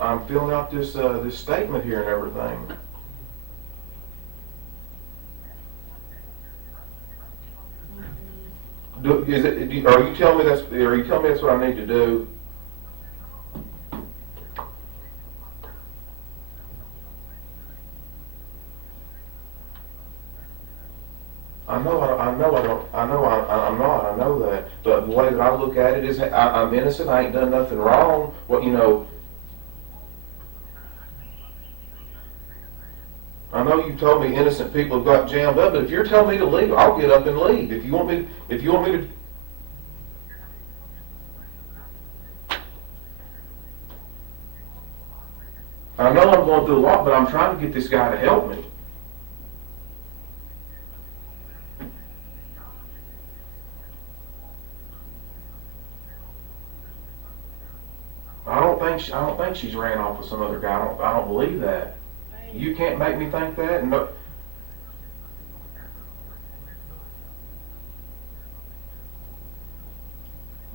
I'm filling out this statement here and everything. Are you telling me that's what I need to do? I know that. But the way that I look at it is, I'm innocent. I ain't done nothing wrong. What, you know? I know you told me innocent people have got jammed up, but if you're telling me to leave, I'll get up and leave. If you want me to. I know I'm going through a lot, but I'm trying to get this guy to help me. I don't think she's ran off with some other guy. I don't believe that. You can't make me think that. No.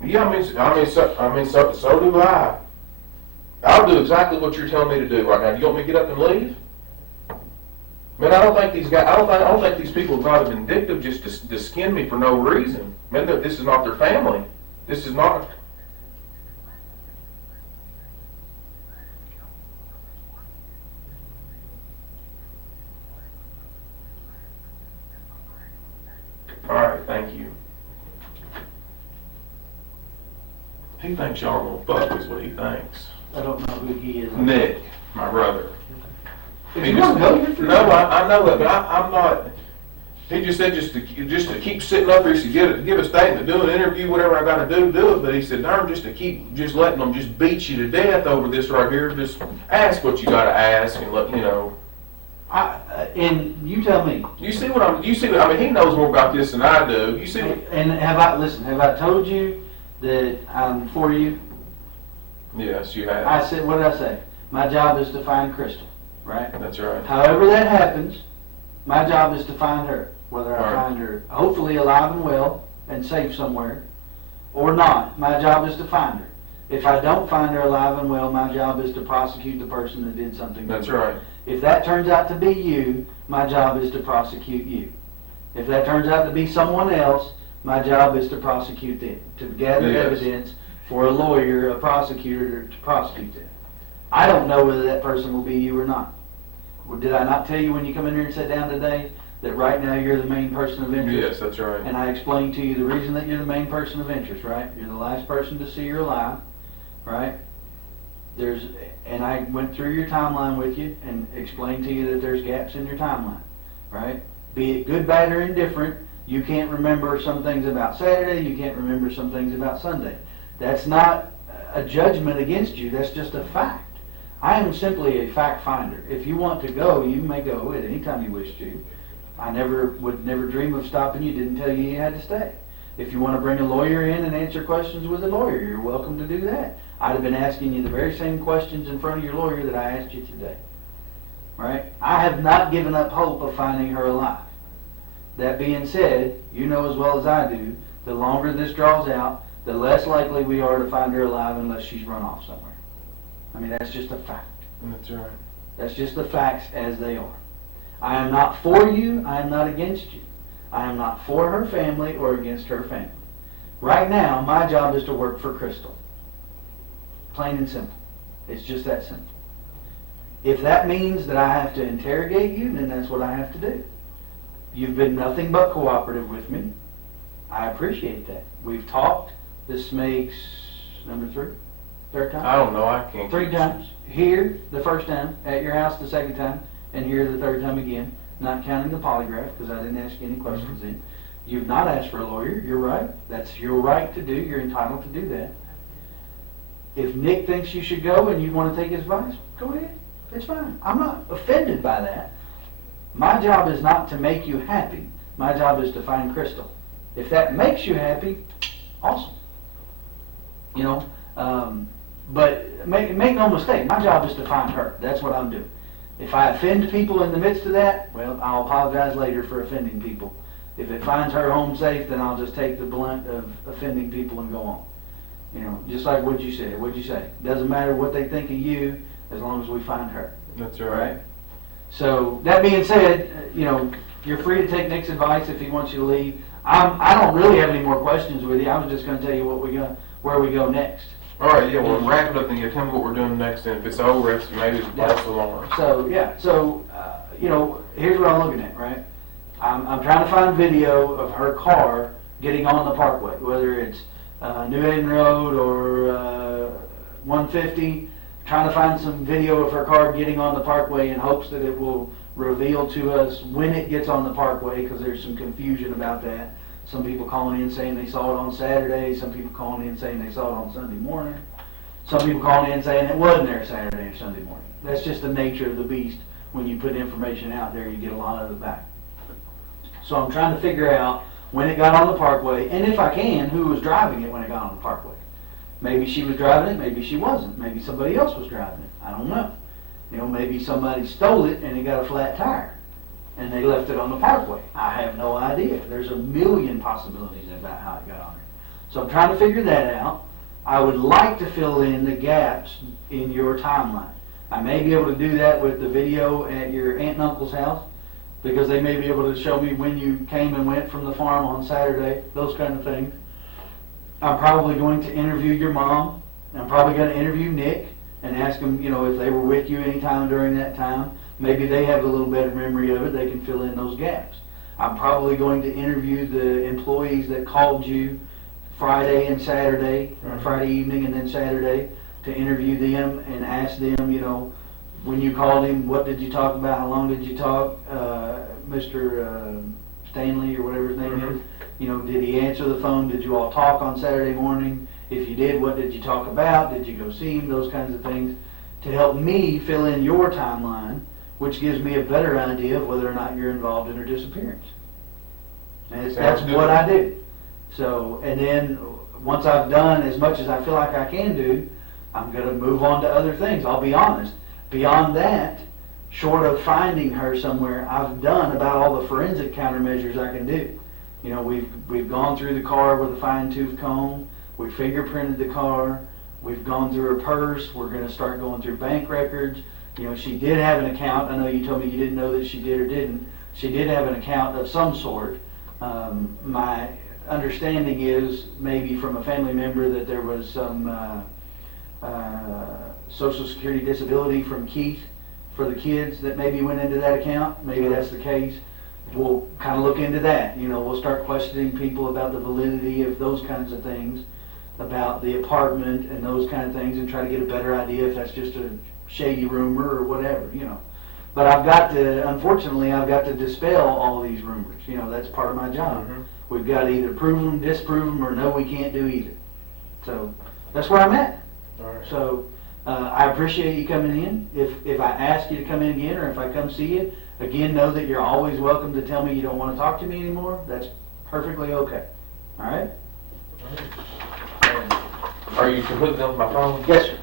Yeah, so do I. I'll do exactly what you're telling me to do right now. Do you want me to get up and leave? Man, I don't think these guys. I don't think these people have got vindictive just to skin me for no reason. Man, this is not their family. This is not. All right, thank you. He thinks y'all gonna fuck is what he thinks. I don't know who he is. Nick, my brother. If you want to go, you're free. No, I know it, but I'm not. He just said just to keep sitting up here, to give a statement, do an interview, whatever I got to do it. But he said, darn, just to keep letting them just beat you to death over this right here. Just ask what you got to ask and let you know. And you tell me. You see what I mean, he knows more about this than I do. You see what? And have I told you that I'm for you? Yes, you have. I said, what did I say? My job is to find Crystal, right? That's right. However that happens, my job is to find her. Whether I Right. find her hopefully alive and well and safe somewhere or not, my job is to find her. If I don't find her alive and well, my job is to prosecute the person that did something. That's right. If that turns out to be you, my job is to prosecute you. If that turns out to be someone else, my job is to prosecute them, to gather Yes. evidence for a lawyer, a prosecutor to prosecute them. I don't know whether that person will be you or not. Well, did I not tell you when you come in here and sit down today that right now you're the main person of interest? Yes, that's right. And I explained to you the reason that you're the main person of interest, right? You're the last person to see her alive, right? And I went through your timeline with you and explained to you that there's gaps in your timeline, right? Be it good, bad, or indifferent, you can't remember some things about Saturday, you can't remember some things about Sunday. That's not a judgment against you, that's just a fact. I am simply a fact finder. If you want to go, you may go at any time you wish to. I would never dream of stopping you, didn't tell you you had to stay. If you want to bring a lawyer in and answer questions with a lawyer, you're welcome to do that. I'd have been asking you the very same questions in front of your lawyer that I asked you today. Right? I have not given up hope of finding her alive. That being said, you know as well as I do, the longer this draws out, the less likely we are to find her alive unless she's run off somewhere. I mean, that's just a fact. That's right. That's just the facts as they are. I am not for you, I am not against you. I am not for her family or against her family. Right now, my job is to work for Crystal. Plain and simple. It's just that simple. If that means that I have to interrogate you, then that's what I have to do. You've been nothing but cooperative with me. I appreciate that. We've talked. This makes number 3? Third time? I don't know, I can't. 3 times. Here, the first time. At your house, the second time. And here, the third time again. Not counting the polygraph, because I didn't ask you any questions then. You've not asked for a lawyer. You're right. That's your right to do. You're entitled to do that. If Nick thinks you should go and you want to take his advice, go ahead. It's fine. I'm not offended by that. My job is not to make you happy. My job is to find Crystal. If that makes you happy, awesome. You know, but make no mistake, my job is to find her. That's what I'm doing. If I offend people in the midst of that, well, I'll apologize later for offending people. If it finds her home safe, then I'll just take the blunt of offending people and go on. You know, just like what you said. What'd you say? Doesn't matter what they think of you, as long as we find her. That's right. So that being said, you know, you're free to take Nick's advice if he wants you to leave. I don't really have any more questions with you. I was just going to tell you where we go next. All right, yeah, well, wrap it up and tell me what we're doing next, and if it's over, maybe it's false alarm. So, yeah, you know, here's what I'm looking at, right? I'm trying to find video of her car getting on the parkway, whether it's New Haven Road or 150, trying to find some video of her car getting on the parkway in hopes that it will reveal to us when it gets on the parkway, because there's some confusion about that. Some people calling in saying they saw it on Saturday. Some people calling in saying they saw it on Sunday morning. Some people calling in saying it wasn't there Saturday or Sunday morning. That's just the nature of the beast. When you put information out there, you get a lot of it back. So I'm trying to figure out when it got on the parkway, and if I can, who was driving it when it got on the parkway. Maybe she was driving it, maybe she wasn't. Maybe somebody else was driving it. I don't know. You know, maybe somebody stole it and it got a flat tire and they left it on the parkway. I have no idea. There's a million possibilities about how it got on there. So I'm trying to figure that out. I would like to fill in the gaps in your timeline. I may be able to do that with the video at your aunt and uncle's house, because they may be able to show me when you came and went from the farm on Saturday, those kind of things. I'm probably going to interview your mom. I'm probably going to interview Nick and ask them, you know, if they were with you any time during that time. Maybe they have a little better memory of it. They can fill in those gaps. I'm probably going to interview the employees that called you Friday and Saturday, or Friday evening and then Saturday, to interview them and ask them, you know, when you called him, what did you talk about? How long did you talk? Mr. Stanley, or whatever his name is. You know, did he answer the phone? Did you all talk on Saturday morning? If you did, what did you talk about? Did you go see him? Those kinds of things to help me fill in your timeline, which gives me a better idea of whether or not you're involved in her disappearance. And that's what I do. So, and then once I've done as much as I feel like I can do, I'm going to move on to other things. I'll be honest. Beyond that, short of finding her somewhere, I've done about all the forensic countermeasures I can do. You know, we've gone through the car with a fine-tooth comb. We fingerprinted the car. We've gone through her purse. We're going to start going through bank records. You know, she did have an account. I know you told me you didn't know that she did or didn't. She did have an account of some sort. My understanding is, maybe from a family member, that there was some Social Security disability from Keith for the kids that maybe went into that account. Maybe that's the case. We'll kind of look into that. You know, we'll start questioning people about the validity of those kinds of things, about the apartment and those kind of things, and try to get a better idea if that's just a shady rumor or whatever, you know. But unfortunately, I've got to dispel all these rumors. You know, that's part of my job. We've got to either prove them, disprove them, or no, we can't do either. So that's where I'm at. All right. So I appreciate you coming in. If I ask you to come in again, or if I come see you, again, know that you're always welcome to tell me you don't want to talk to me anymore. That's perfectly okay. All right? Are you completely done with my phone? Yes, sir.